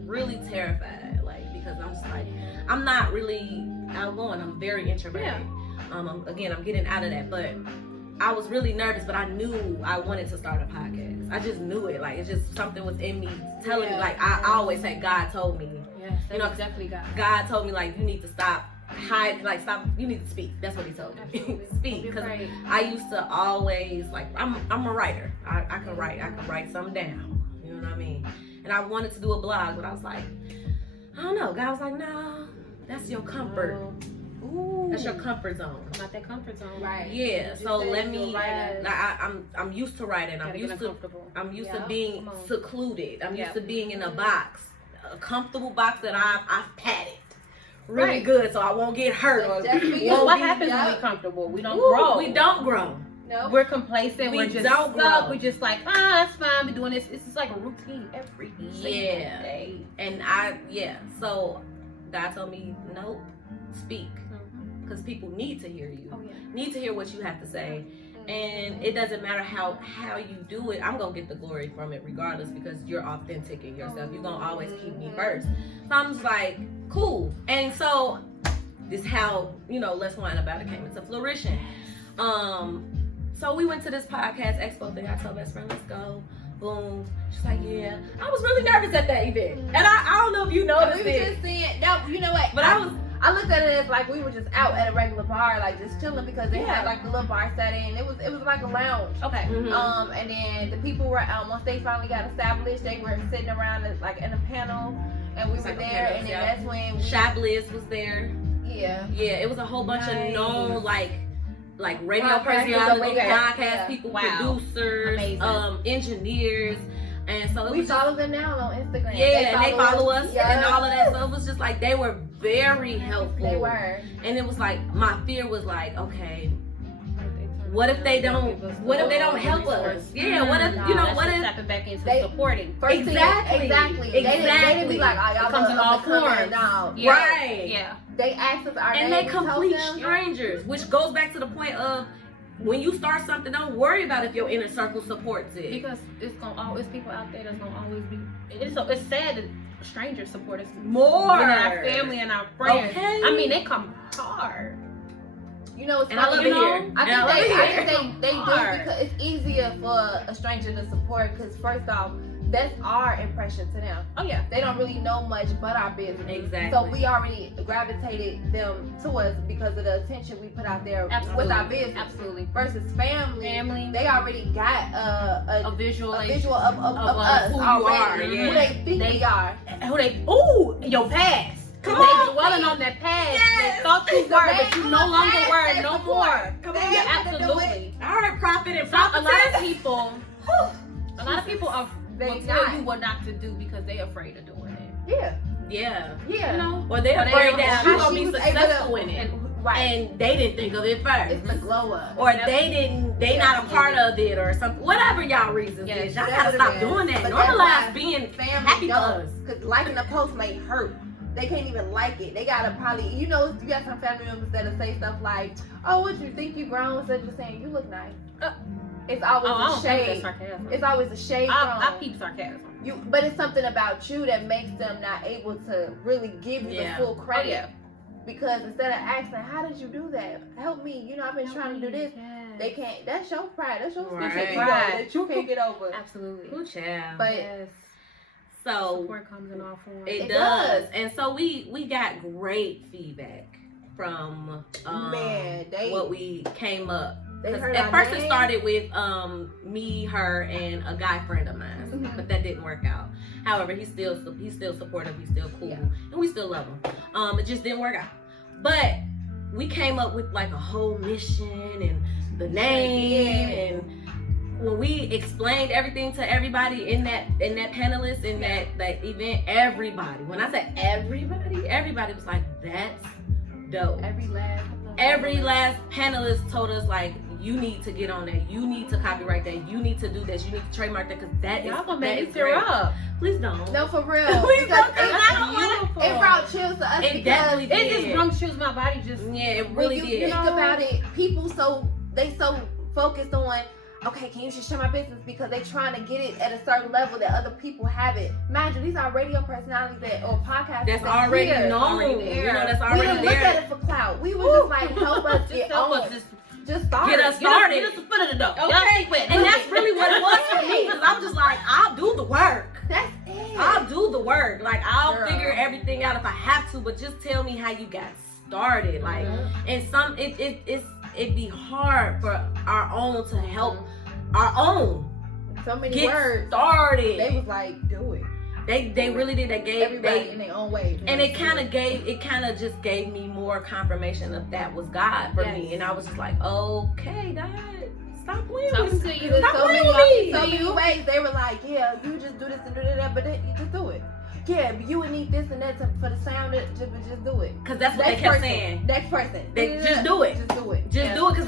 really terrified, like, because I'm just like, I'm not really outgoing. I'm very introverted. Yeah. I'm getting out of that, but I was really nervous, but I knew I wanted to start a podcast. I just knew it. Like, it's just something within me telling me, like, I always say God told me. Yes, definitely God. God told me, like, you need to stop, you need to speak. That's what he told me. Speak. Because I used to always, like, I'm a writer. I can write something down. You know what I mean? And I wanted to do a blog, but I was like, I don't know. God was like, no, that's your comfort. Ooh. That's your comfort zone. Come out that comfort zone. Right. Yeah. So let me. I'm used to writing. I'm used to being secluded. I'm used to being in a box, a comfortable box that I've padded really good, so I won't get hurt. Well, what happens when we're comfortable? We don't grow. We don't grow. No. We're complacent. We're just don't stuck. We're just like, that's fine. We're doing this. It's just like a routine every day. And so God told me, nope, speak. Because people need to hear you, need to hear what you have to say, and it doesn't matter how you do it. I'm gonna get the glory from it regardless, because you're authentic in yourself. You're gonna always keep me first. So I'm just like, cool. And so this is how Let's Wine About It came into fruition. So we went to this podcast expo thing. I told best friend, let's go. Boom. She's like, yeah. I was really nervous at that event, and I don't know if you noticed it. Just saying, no, you know what? But I looked at it as like we were just out at a regular bar, like just chilling, because they had like the little bar setting. It was like a lounge. Okay. And then the people were once they finally got established, they were sitting around like in a panel, and we were there. And then that's when Shy Bliss was there. Yeah. Yeah. It was a whole bunch of known like radio personalities, podcast people, producers, engineers. And so we follow them now on Instagram. Yeah, and they follow us and all of that. So it was just like they were very helpful. They were. And it was like my fear was like, okay, what if they don't help us? Yeah, what if stepping back into supporting? Exactly. They didn't be like, oh, y'all comes in all forms. Right. Yeah. They asked us our name. And they complete strangers, which goes back to the point of, when you start something, don't worry about if your inner circle supports it. Because it's people out there that's gonna always be. It's sad that strangers support us more than our family and our friends. Okay. I mean, they come hard. It's and I love it here. I think they do, because it's easier for a stranger to support. Because first off, that's our impression to them. Oh yeah, they don't really know much but our business. Exactly. So we already gravitated them to us because of the attention we put out there with our business. Absolutely. Versus family, they already got a visual of us, who already, you are, who they think we are, your past. Come they on, dwelling on that past. Yes. They thought you were, but you no longer were no more. Come on, absolutely. All right, prophet and prophetess. A lot of people are. Will tell you what not to do because they're afraid of doing it. Yeah. Or they're afraid that you're gonna be successful in it, and they didn't think of it first. It's the glow up, or they not a part of it, or something. Whatever y'all reasons is, y'all gotta stop doing that. Normalize being happy, because liking a post may hurt. they can't even like it. They gotta probably, you know, you got some family members that'll say stuff like, "Oh, what you think you grown?" Instead of just saying, "You look nice." It's always a shade. It's always a shade. I peep sarcasm. But it's something about you that makes them not able to really give you the full credit. Oh, yeah. Because instead of asking, "How did you do that? Help me. You know, I've been trying to do this." Yes. They can't. That's your pride. That's your Right. stupid ego that you can't get over. Absolutely. Good child. But yes. So Support comes in all forms. it does. And so we got great feedback from what we came up. At first it started with me, her, and a guy friend of mine, but that didn't work out. However, he's still supportive, he's still cool, and we still love him. It just didn't work out. But we came up with like a whole mission and the name, and when we explained everything to everybody in that panelist in that event, everybody, when I said everybody was like, "That's dope." Every last panelist told us like, "You need to get on that. You need to copyright that. You need to do this. You need to trademark that because that Y'all gonna that make is me tear great." up. Please don't. No, for real. Please don't. It brought chills to us. It definitely did. It just brung chills my body. Just it really when did. You think about it, people so focused on, okay, can you just share my business because they trying to get it at a certain level that other people have it. Mind you, these are radio personalities or podcasts that's already known. You know, that's already we didn't look at it for clout. We were just like, help us get on. Just start. Get us started. Get us the foot of the door. Okay, and that's really what it was for me. Because I'm just like, I'll do the work. That's it. I'll do the work. Like I'll figure everything out if I have to. But just tell me how you got started. Like, and it'd be hard for our own to help our own. So many get words started. They was like, do it. They really did. They gave everybody in their own way, and it kind of just gave me more confirmation that was God for me, and I was just like, okay, God, stop playing with me. So many ways they were like, yeah, you just do this and do that, but you just do it. Yeah, you would need this and that for the sound. Just do it. Cause that's what they kept saying. Next person. They just do it. Just do it. Just do it. Cause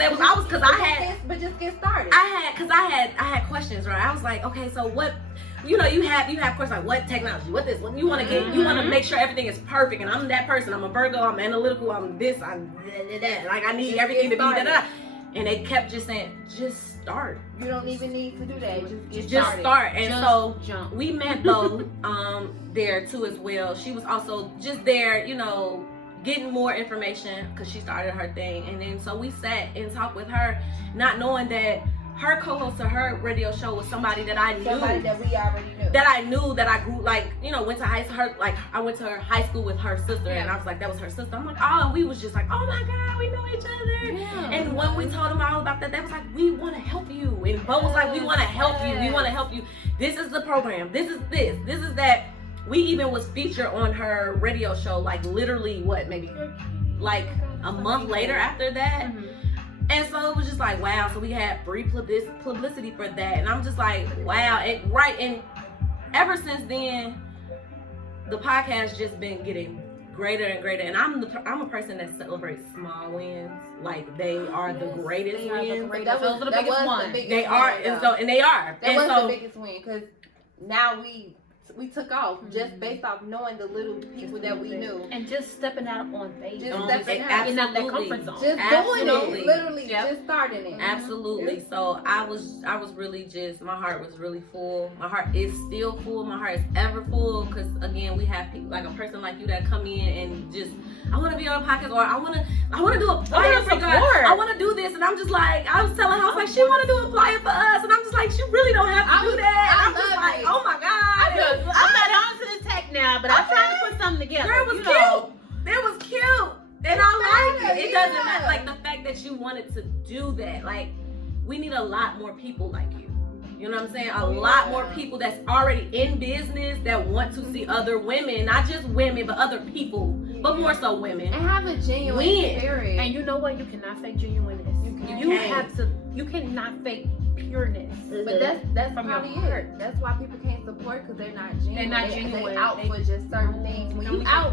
But just get started. I had questions, right? I was like, okay, so what? You know, you have questions like what technology, what this, what you want to get, you want to make sure everything is perfect. And I'm that person. I'm a Virgo. I'm analytical. I'm this. I'm that. Like I need everything to be da. And they kept just saying, just start. You don't even need to do that. Just start. And jump. We met Bo there too as well. She was also just there, you know, getting more information because she started her thing. And then so we sat and talked with her, not knowing that her co-host of her radio show was somebody that I knew. Somebody that we already knew. That I knew, that I grew, like, you know, went to high to her high school with her sister, and I was like, that was her sister. I'm like, oh, and we was just like, oh my God, we know each other. Yeah. And when we told them all about that, they was like, we want to help you. And Bo was like, we want to help you. We want to help you. This is the program. This is this. This is that. We even was featured on her radio show, like literally, maybe like a month later after that. And so it was just like, wow. So we had free publicity for that. And I'm just like, wow. And ever since then, the podcast just been getting greater and greater. And I'm a person that celebrates small wins. Like they are the greatest wins. That was the biggest one. They are. And they are. That was the biggest win because now we took off just based off knowing the little people that we knew. And just stepping out on faith. Just stepping out. Getting out that comfort zone. Just doing it. Literally just starting it. Absolutely. So I was really just, my heart was really full. My heart is still full. My heart is ever full because again, we have people like a person like you that come in and just, I want to be on a podcast, or I want to do a flyer for God. I want to do this. And I'm just like, I was telling her, I was like, she want to do a flyer for us. And I'm just like, she really don't have to do that. I'm just like, oh my God. I'm not on to the tech now, but I'm trying to put something together. Girl, it was cute. It was cute. And I like it. It doesn't matter. Like the fact that you wanted to do that. Like, we need a lot more people like you. You know what I'm saying? A lot more people that's already in business that want to see other women, not just women, but other people, but more so women. And have a genuine spirit. And you know what? You cannot fake genuineness. You cannot fake pureness. But that's from probably it. That's why people can't support because they're not genuine. They're not genuine. They out for just certain things. When you out,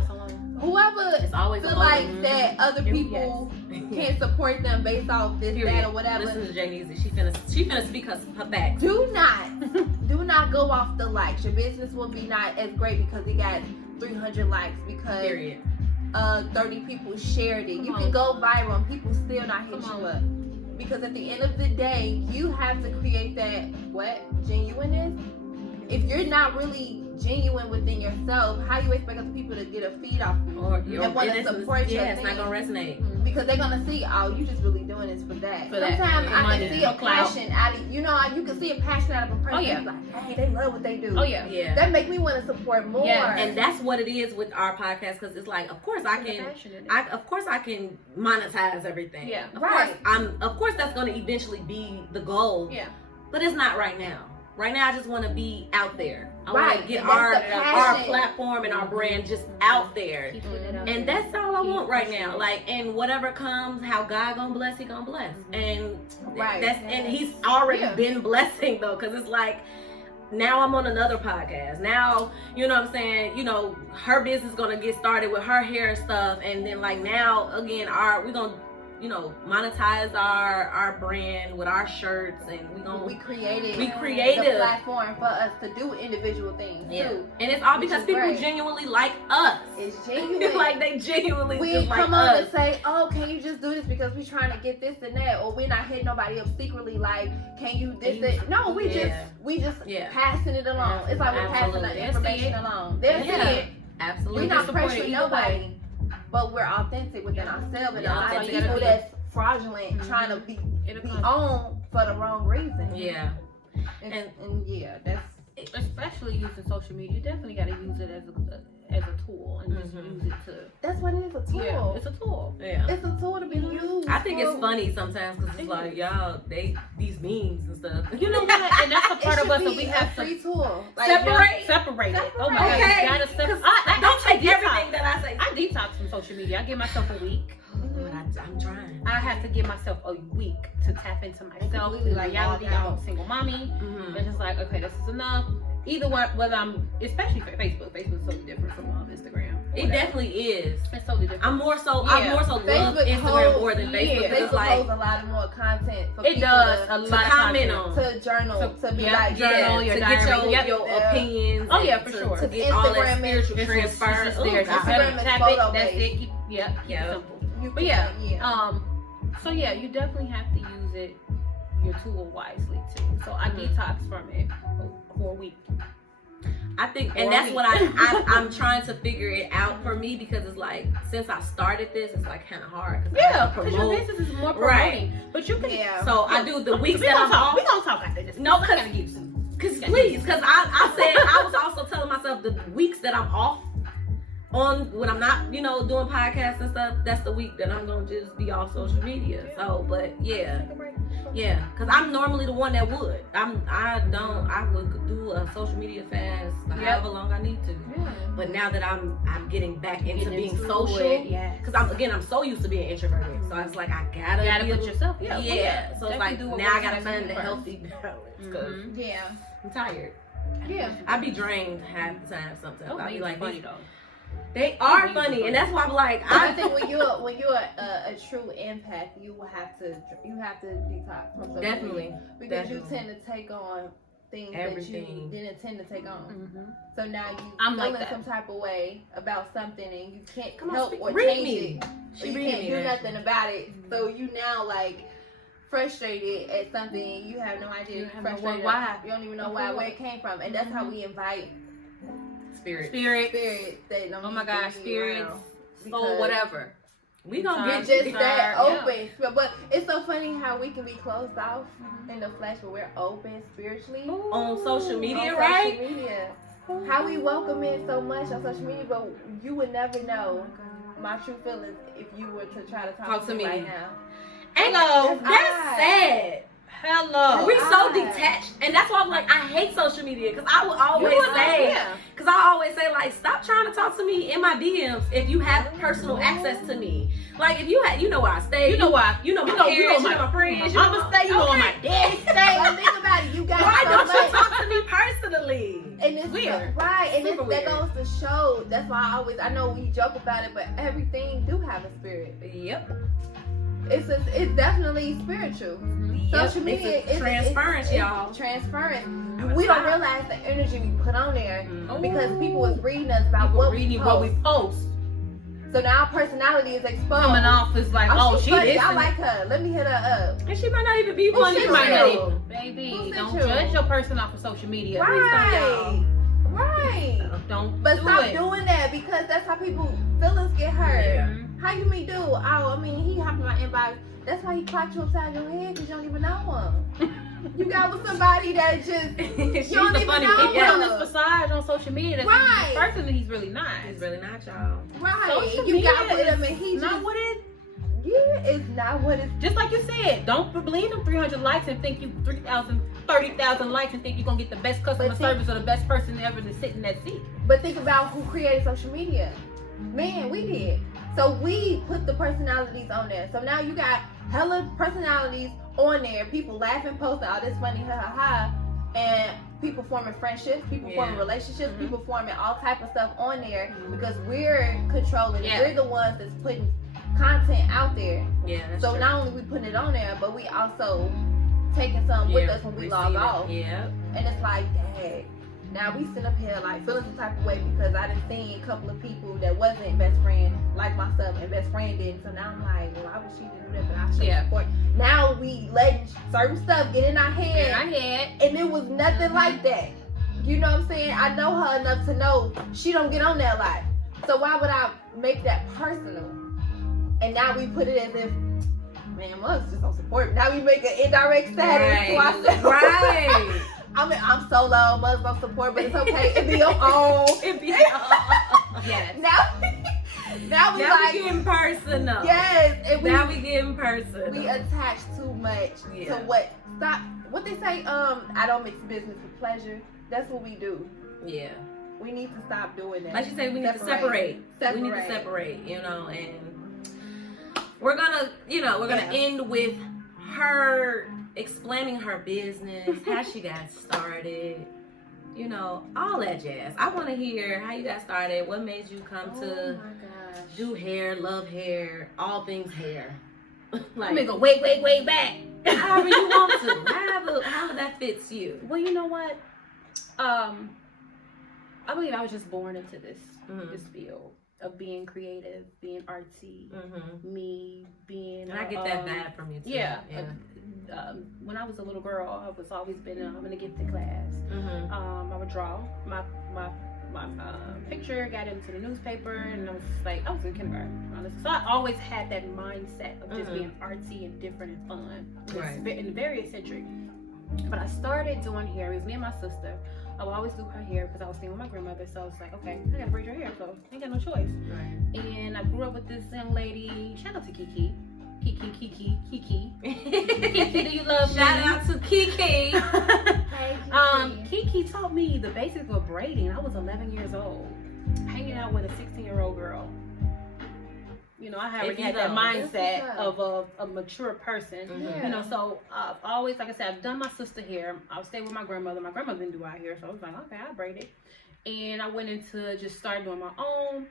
whoever feel like that other people can't support them based off this, that, or whatever. Listen to Janice. She finna speak her back. Do not go off the likes. Your business will be not as great because it got 300 likes because Period. 30 people shared it. You can go viral and people still not hit you up. Because at the end of the day, you have to create that genuineness. If you're not really genuine within yourself, how you expect other people to get a feed off you and want to support you? Yeah, it's not gonna resonate because they're gonna see, oh, you just really doing this for that. Sometimes I can see a passion out of you can see a passion out of a person. Oh, yeah. Like, hey, they love what they do. Oh yeah, yeah. That make me want to support more. Yeah. And that's what it is with our podcast, because it's like, of course I can monetize everything. Yeah, Of course that's gonna eventually be the goal. Yeah, but it's not right now. Right now, I just want to be out there. I want to get And our that's the platform and our brand just out there. Keep putting it out And there. that's all I want right now. Like, and whatever comes, how God gonna bless, He gonna bless. And and He's already been blessing though, because it's like, now I'm on another podcast. Now, you know what I'm saying? You know, her business gonna get started with her hair and stuff, and then like now again, we're gonna, you know, monetize our brand with our shirts, and we created the platform for us to do individual things too. And it's all because people genuinely like us. It's genuine. Like they genuinely we just come like on us. and say, oh, can you just do this because we're trying to get this and that, or we're not hitting nobody up secretly like, can you that? No, we just passing it along. It's like we're passing the information along. That's it. Absolutely. We're not pressuring nobody. But we're authentic within ourselves, and a lot of people that's fraudulent trying to be on for the wrong reason. Yeah. And yeah, that's especially using social media. You definitely got to use it as a tool and just use it to. That's what it is, a tool. Yeah, it's a tool. Yeah. It's a tool to be used. I think it's funny sometimes because it's like, y'all, these memes and stuff. You know what? And that's a part of us that we have a free tool. Like, separate it. Oh my God, you gotta separate. Don't take everything that I say. I detox from social media. I give myself a week. I'm trying. I have to give myself a week to tap into myself, to reality. I'm a single mommy. And just like, okay, this is enough. Either one, whether I'm, especially for Facebook. Facebook's totally different from Instagram. It definitely is. It's totally different. I more so love Instagram more than Facebook. Facebook it's like holds a lot more content for it people does a lot to comment on, to journal, to be like journal your to diary, get your opinions. Oh yeah, for sure. To get all that spiritual transfer. Instagram is photo that's based. it. Yeah. Simple. But so you definitely have to use it, your tool wisely too. So I detox from it for a week. I think, and that's what I'm trying to figure it out for me, because it's like, since I started this, it's like kind of hard. Because your business is more promoting. Right. But you can. So I do the weeks that I'm off. We gonna talk after this. No, because I said I was also telling myself the weeks that I'm off on, when I'm not, doing podcasts and stuff, that's the week that I'm gonna just be off social media. So, but because I'm normally the one that would. I would do a social media fast however long I need to. But now that I'm getting back into being social, because I'm so used to being introverted. So it's like I gotta put yourself. So it's like now I gotta find the healthy balance. Because I'm tired. I be drained half the time sometimes. I be like, funny though. They are funny, and that's why I'm like, I think when you're a true empath, you have to detox from social media, because you tend to take on things that you didn't tend to take on. So now you feel in some type of way about something, and you can't help or change it. So you can't do nothing about it. So you now like frustrated at something, you have no idea. You have no why. You don't even know where it came from, and that's how we invite. Spirit. Oh my gosh, spirits. So whatever. We gonna get just that open. But it's so funny how we can be closed off in the flesh, but we're open spiritually on social media, right? Social media. How we welcome it so much on social media, but you would never know my true feelings if you were to try to talk to me right now. Hello, that's sad. Hello. We're so detached, and that's why I'm like, I hate social media, because I would always say, like, stop trying to talk to me in my DMs if you have personal access to me. Like, if you had, where I stay, my parents, my friends, I'ma stay, on my dad's stay. But think about it, you got why don't you talk to me personally? And it's weird, right? And that goes to show. That's why I know we joke about it, but everything do have a spirit. Yep. It's definitely spiritual. Social media is transference, y'all. It's transference. We don't realize the energy we put on there because people was reading us about what we post. So now personality is exposed. Coming off is like, she funny. I like her. Let me hit her up. And she might not even be funny. Baby, don't judge your person off of social media. Right. Don't. But stop doing that because that's how people feelings get hurt. Yeah. How you mean, dude? I mean, he hopped in my inbox. That's why he clocked you upside your head because you don't even know him. You got with somebody that just you don't even know him. On this facade on social media, that's the person that he's really not. He's really not, y'all. Right. Social you got with him and he's not what it. Yeah, it's not what it's. Just like you said, don't believe them 300 likes and think you 3,000, 30,000 likes and think you're gonna get the best customer service or the best person ever to sit in that seat. But think about who created social media. Man, we did. So we put the personalities on there. So now you got hella personalities on there. People laughing, posting all this funny, and people forming friendships, people forming relationships, people forming all type of stuff on there because we're controlling. We're the ones that's putting content out there. Yeah. So not only we putting it on there, but we also taking some with us when we log off. Yeah. And it's like, dang. Now we sit up here like feeling some type of way because I done seen a couple of people that wasn't best friend like myself and best friend didn't. So now I'm like, well, why would she do that? But I should support. Now we letting certain stuff get in our head. And it was nothing like that. You know what I'm saying? I know her enough to know she don't get on that lot. So why would I make that personal? And now we put it as if, man, Mug's just don't support me. Now we make an indirect status to ourselves. Right. I mean, I'm solo, Mug's don't support, but it's okay. It be your own. It be your own. Yes. Now we like getting personal. Yes. And now we getting personal. We attach too much to what they say, I don't mix business with pleasure. That's what we do. Yeah. We need to stop doing that. Like you say, we need to separate. We need to separate, and we're gonna end with her explaining her business, how she got started, all that jazz. I want to hear how you got started, what made you come to do hair, love hair, all things hair. Like, I'm gonna go way back. However you want to. However that fits you. Well, you know what? I believe I was just born into this field of being creative, being artsy, me being. And I get that vibe from you too. Yeah. When I was a little girl, I was always been in a gifted class. I would draw. My picture got into the newspaper, and I was in kindergarten. Honestly. So I always had that mindset of just being artsy and different and fun, and very eccentric. But I started doing hair. It was me and my sister. I would always do her hair because I was staying with my grandmother. So I was like, okay, I gotta braid her hair, so I ain't got no choice. Right. And I grew up with this young lady. Shout out to Kiki. Kiki. Kiki, do you love me? Shout out to Kiki. Hey, Kiki taught me the basics of braiding. I was 11 years old, hanging out with a 16-year-old girl. I already had that mindset of a mature person. So always, like I said, I've done my sister hair. I'll stay with my grandmother. My grandmother didn't do our hair, so I was like, okay, I'll braid it. And I went into just started doing my own.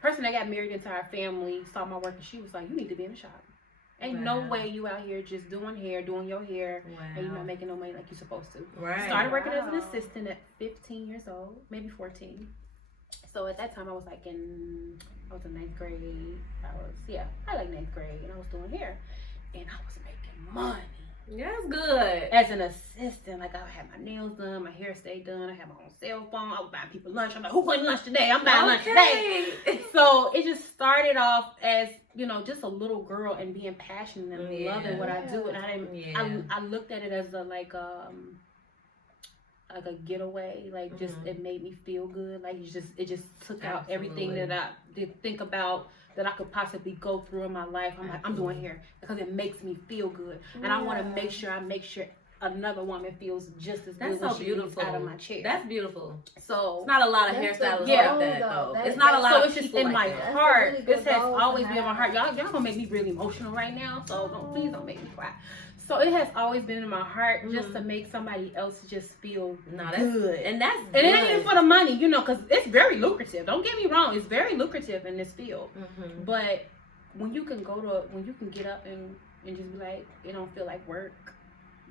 Person that got married into our family saw my work and she was like, you need to be in the shop. Ain't no way you out here just doing your hair, and you're not making no money like you're supposed to. Right. Started working as an assistant at 15 years old, maybe 14. So at that time I was in 9th grade. I like 9th grade, and I was doing hair, and I was making money. That's good. As an assistant, I had my nails done, my hair stayed done, I had my own cell phone, I was buying people lunch. I'm like, who buying lunch today? I'm buying lunch today. So it just started off as, just a little girl and being passionate and loving what I do. And I looked at it as like a getaway, it made me feel good. It just took out everything that I did think about that I could possibly go through in my life. I'm like, I'm doing hair because it makes me feel good, and I want to make sure another woman feels just as good when she gets out of my chair. That's beautiful. So it's not a lot of hairstylists like that though. It's not a lot of people. So it's just in my heart. This has always been in my heart. Y'all gonna make me really emotional right now. So please don't make me cry. So it has always been in my heart just to make somebody else just feel good. And it ain't even for the money, because it's very lucrative. Don't get me wrong, it's very lucrative in this field. But when you can get up and just be like, it don't feel like work.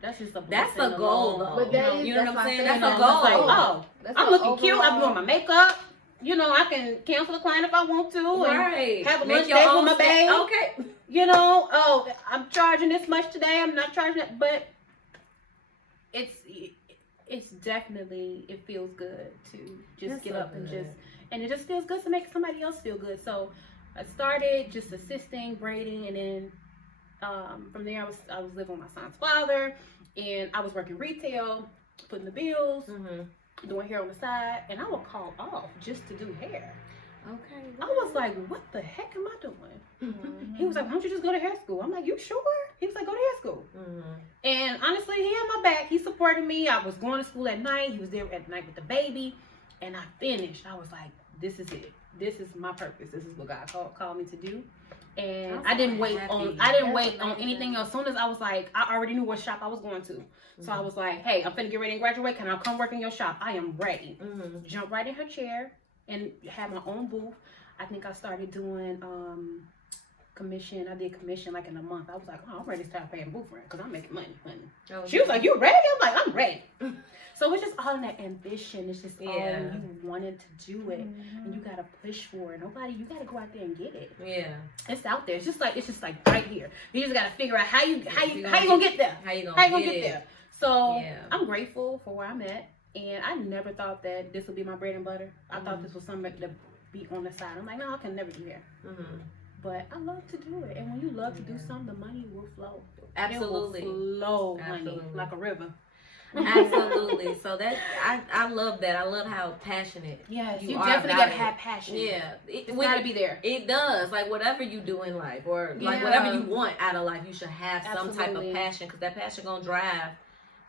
That's just a That's a goal, though. But that is, you know what I'm saying? that's That's a a goal. Like, oh, That's I'm an looking cute. I'm overall- doing my makeup. You know, I can cancel a client if I want to. And Right. have a Make lunch your date own with my babe. Okay. You know, oh, I'm charging this much today. I'm not charging it, but it's definitely, it feels good to just That's get so up and good. and it just feels good to make somebody else feel good. So I started just assisting, braiding, and then from there I was living with my son's father, and I was working retail, putting the bills, doing hair on the side, and I would call off just to do hair. Okay. I was like, what the heck am I doing? He was like, why don't you just go to hair school? I'm like, you sure? He was like, go to hair school. And honestly, he had my back. He supported me. I was going to school at night. He was there at night with the baby. And I finished. I was like, this is it. This is my purpose. This is what God called me to do. And I didn't wait on anything else. As soon as I was like, I already knew what shop I was going to. So I was like, hey, I'm finna get ready and graduate. Can I come work in your shop? I am ready. Jump right in her chair and have my own booth. I think I started doing commission. I did commission like in a month. I was like, oh, I'm ready to start paying booth rent because I'm making money. Oh, She was like, you ready? I'm like, I'm ready. So it's just all in that ambition. It's just all you wanted to do it, and you gotta push for it. You gotta go out there and get it. Yeah, it's out there. It's just like right here. You just gotta figure out how you gonna get there. How you gonna get there? So I'm grateful for where I'm at, and I never thought that this would be my bread and butter. I thought this was something to be on the side. I'm like, no, I can never do that. But I love to do it, and when you love to do something, the money will flow. Absolutely, it will flow, honey, like a river. Absolutely. So that I love that. I love how passionate. Yes, you are definitely about gotta have passion. Yeah, it's gotta be there. It does. Like whatever you do in life, or like whatever you want out of life, you should have some type of passion, because that passion gonna drive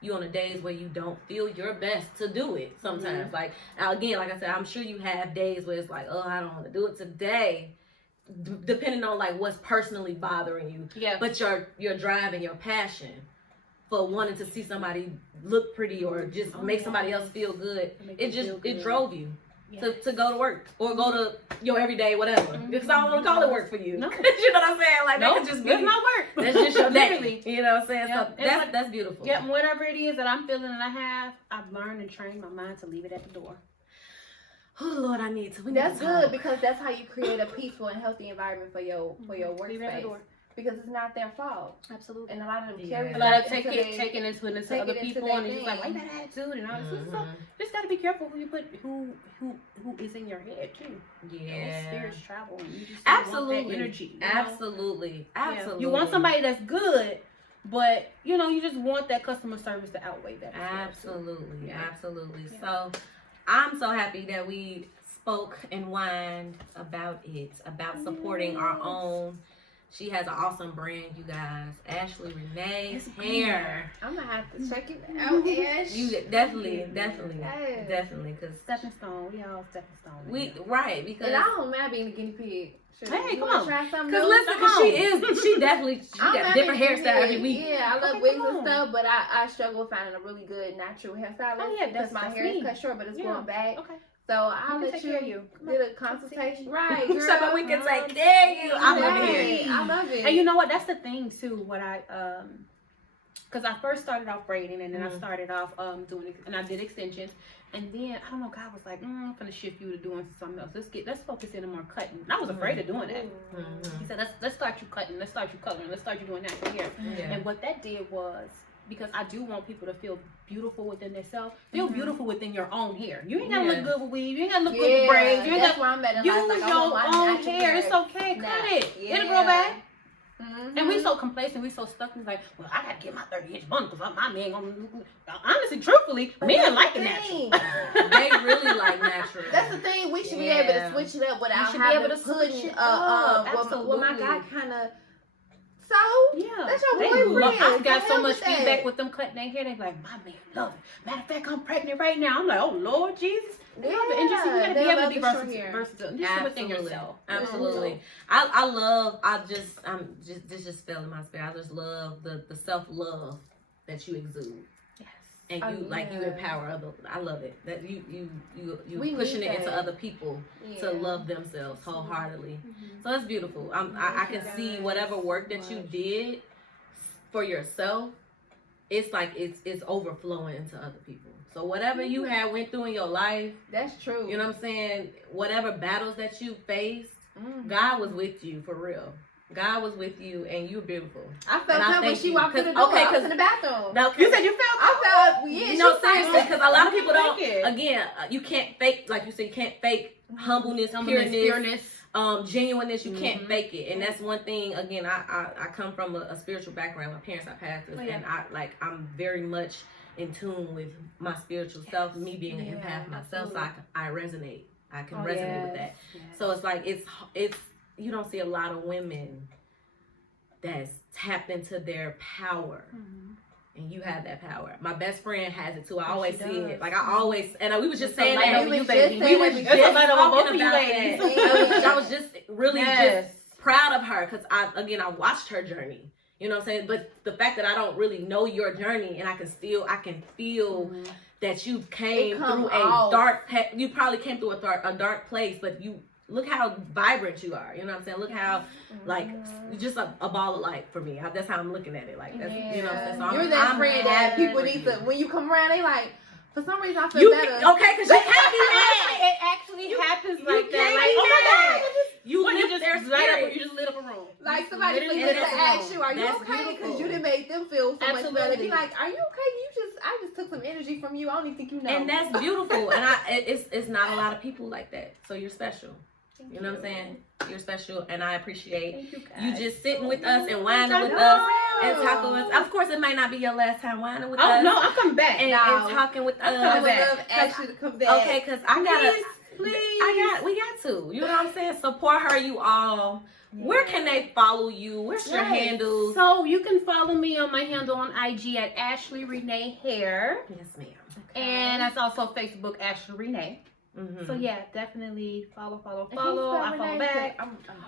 you on the days where you don't feel your best to do it. Sometimes, like again, like I said, I'm sure you have days where it's like, oh, I don't want to do it today. Depending on like what's personally bothering you. Yeah. But your drive and your passion for wanting to see somebody look pretty or just make somebody else feel good, it drove you to go to work or go to your everyday whatever. Because I don't want to call it work for you. No. You know what I'm saying? Like that could just be it's not work. That's just your day. You know what I'm saying? So that's beautiful. Yeah, whatever it is that I'm feeling and I have, I've learned and trained my mind to leave it at the door. Oh Lord, I need to. That's good, because that's how you create a peaceful and healthy environment for your workspace. Because it's not their fault. Absolutely. And a lot of them carry a lot of taking it into other people, and it's just like, why that attitude and all this. So just gotta be careful who you put who is in your head too. Yeah. Those spirits travel, and you just want that energy. Absolutely. You want somebody that's good, but you just want that customer service to outweigh that. Absolutely. So I'm so happy that we spoke and whined about it, about supporting our own. She has an awesome brand, you guys. Ashley Renae hair. I'm gonna have to check it out, Ash. You definitely, because stepping stone. We all stepping stone. Right, because and I don't mind being a guinea pig. Hey, come on. Try something because listen, because she got different hairstyle every week. Yeah, I love wigs and stuff, but I struggle with finding a really good natural hairstylist. Oh yeah, because my hair is cut short, but it's going back. Okay. So I'll let you get a consultation. Right, girl. So we can say, there you. I love it. I love it. And you know what? That's the thing too. What I because I first started off braiding, and then I started off doing it, and I did extensions, and then I don't know. God was like, I'm gonna shift you to doing something else. Let's focus in on more cutting. And I was afraid of doing that. He said, let's start you cutting. Let's start you coloring. Let's start you doing that here. And what that did was, because I do want people to feel beautiful within themselves. Feel beautiful within your own hair. You ain't gotta look good with weave. You ain't gotta look good with braids. You ain't that's why I'm at use your own hair. It's okay. Cut it. It'll grow back. And we so complacent. We so stuck. We like, well, I gotta get my 30-inch bun because my man gonna. Honestly, truthfully, men like it natural. They really like natural. That's the thing. We should be able to switch it up without having to put absolutely. Well, my guy kind of. So that's your boyfriend. I got so much feedback with them cutting their hair. They be like, my man love it. Matter of fact, I'm pregnant right now. I'm like, oh Lord Jesus. Yeah, and just you gotta be able to be versatile. Just within yourself. Absolutely. This just fell in my spirit. I just love the self-love that you exude. Yes. and you empower other. I love it that you We pushing need it into that. other people to love themselves wholeheartedly. So it's beautiful. I can see whatever work that you did for yourself. It's like it's overflowing into other people. So whatever you had went through in your life, that's true. you know what I'm saying? Whatever battles that you faced, God was with you for real. God was with you, and you're beautiful. I felt her when she walked through the door. I was in the bathroom. You said you felt. I felt. Yeah, you know, seriously, because a lot of people don't. Like it. Again, you can't fake, like you said, you can't fake humbleness, pureness. Genuineness, you can't fake it, and that's one thing. Again, I come from a spiritual background. My parents are pastors, and I'm very much in tune with my spiritual self. Me being an empath myself, so I resonate. I can resonate with that. Yes. So it's like it's you don't see a lot of women that's tapped into their power. And you have that power. My best friend has it too. I always see it. Like I always, and we was just saying that. We was just talking about that. I was just really just proud of her because I watched her journey. You know what I'm saying? But the fact that I don't really know your journey, and I can feel that you came through a dark. You probably came through a dark place, but you. Look how vibrant you are. You know what I'm saying? Look how, like, just a ball of light for me. That's how I'm looking at it. Like, that's, you know what I'm saying? So you're that friend that people need to, when you come around, they like, for some reason I feel better. Okay, because you can't be mad. It actually happens like that. Like, oh my God. You just lit up a room. Like somebody forget to ask you, are you okay? Because you done made them feel so much better. Be like, are you okay? I just took some energy from you. I don't even think you know. And that's beautiful. And it's not a lot of people like that. So you're special. You know what I'm saying? You're special, and I appreciate you just sitting with us and whining with us and talking with us. Of course, it might not be your last time whining with us. Oh no, I'm coming back and talking with us. I would love ask you to come back. Okay, because we got to. You know what I'm saying? Support her, you all. Where can they follow you? Where's your handles? So you can follow me on my handle on IG at Ashley Renae Hair. Yes, ma'am. Okay. And that's also Facebook Ashley Renae. So yeah, definitely follow. I follow back.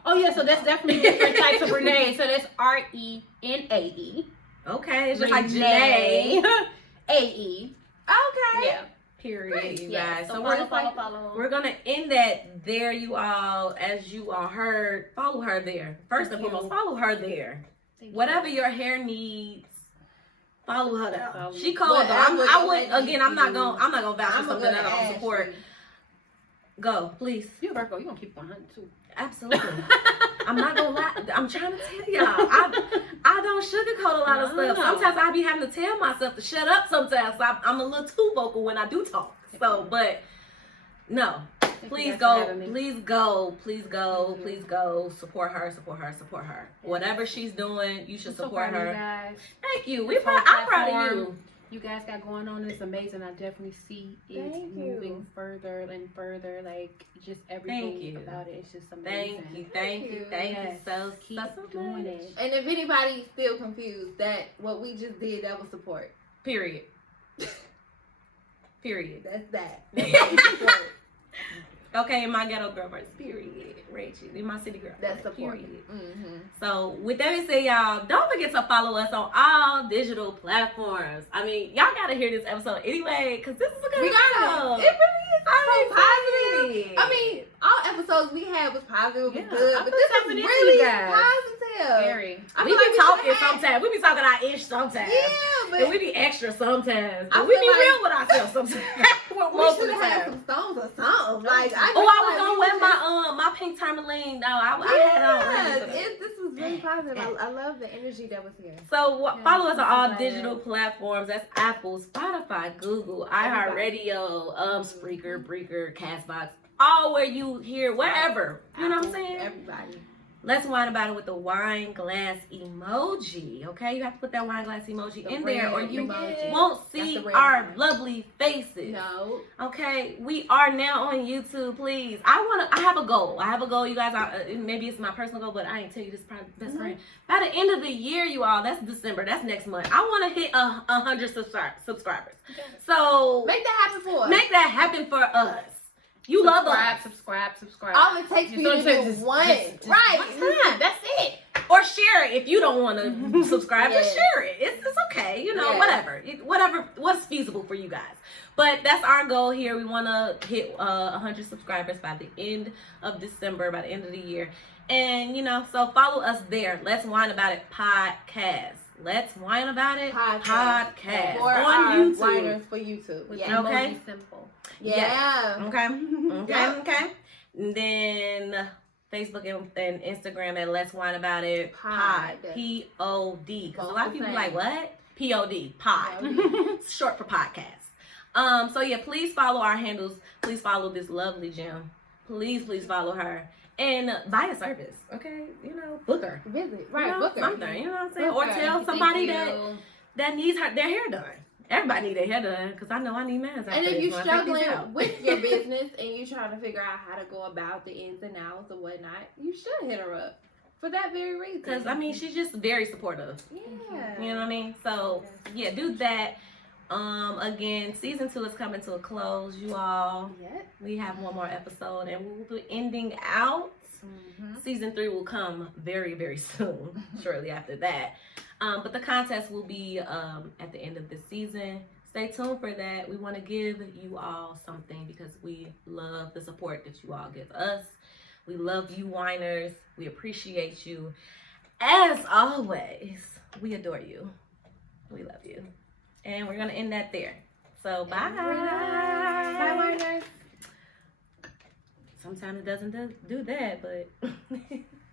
Oh yeah, so that's definitely different types of Renae. So that's Renae. Okay, it's just like Janae. AE. Okay. Yeah. Period, you guys. So follow. We're gonna end that there, you all. As you all heard, follow her there. First and foremost, follow her there. Whatever your hair needs, follow her there. She cold though. I wouldn't. Again, I'm not gonna vouch for something that I don't support. Go, please. You're Virgo. You gonna keep 100 too. Absolutely. I'm not gonna lie. I'm trying to tell y'all. I don't sugarcoat a lot of stuff. Sometimes I be having to tell myself to shut up. Sometimes I'm a little too vocal when I do talk. So, but no. Please go. Support her. Whatever she's doing, you should support her. Guys. Thank you. I'm proud of you. You guys got going on is amazing. I definitely see it moving further and further. Like just everything about it. It's just amazing. Thank you. So keep doing it. And if anybody's still confused, that what we just did, that was support. Period. That's that. That's what we support. Okay, my ghetto girl versus period. Rachel, in my city girl. That's support. Period. So with that being said, y'all, don't forget to follow us on all digital platforms. I mean, y'all gotta hear this episode anyway, because this is a good episode. It really is so positive. I mean, all episodes we had was positive, was good, but this is into really you guys. positive. Very. We be talking sometimes. We be talking our ish sometimes. Yeah, but and we be extra sometimes. But we be real with ourselves sometimes. Most of the time, some songs or something. Like I was gonna wear my pink tourmaline. No, I had on. This was really positive. I love the energy that was here. So follow us on all digital platforms. That's Apple, Spotify, Google, iHeartRadio, Spreaker, Breaker, Castbox. All where you hear, wherever. You know what I'm saying? Everybody. Let's whine about it with the wine glass emoji. Okay, you have to put that wine glass emoji in there, or you won't see our lovely faces. No. Okay, we are now on YouTube. Please, I have a goal. You guys. Maybe it's my personal goal, but I ain't tell you this. Probably best friend. By the end of the year, you all. That's December. That's next month. I want to hit 100 subscribers. So make that happen for us. Make that happen for us. You love us. Subscribe. All it takes for you to do one. Right. That's it. Or share it if you don't want to subscribe. Just share it. It's okay. You what's feasible for you guys. But that's our goal here. We want to hit 100 subscribers by the end of December, by the end of the year. And, so follow us there. Let's Wine About It podcast. Let's Wine About It podcast. For on YouTube. Winers for YouTube. With Yeah. emoji simple. Yeah. Okay. And then Facebook and Instagram at Let's Wine About It pod. P-O-D. Because a lot of people be like, what? P-O-D. Pod. It's short for podcast. So yeah, please follow our handles. Please follow this lovely gem. Please follow her. And buy a service, okay? Book her. Visit. Right, book her. Something, you know what I'm saying? Or tell somebody that needs their hair done. Everybody need their hair done, because I know I need mine. And if you're struggling with your business and you're trying to figure out how to go about the ins and outs and whatnot, you should hit her up for that very reason. Because, she's just very supportive. Yeah. You know what I mean? So, yeah, do that. Again, season 2 is coming to a close, you all. Yep. We have one more episode, and we'll be ending out. Season 3 will come very, very soon, shortly after that. But the contest will be at the end of this season. Stay tuned for that. We want to give you all something because we love the support that you all give us. We love you, whiners. We appreciate you. As always, we adore you. We love you. And we're going to end that there. So, bye. Bye, whiners. Sometimes it doesn't do that, but...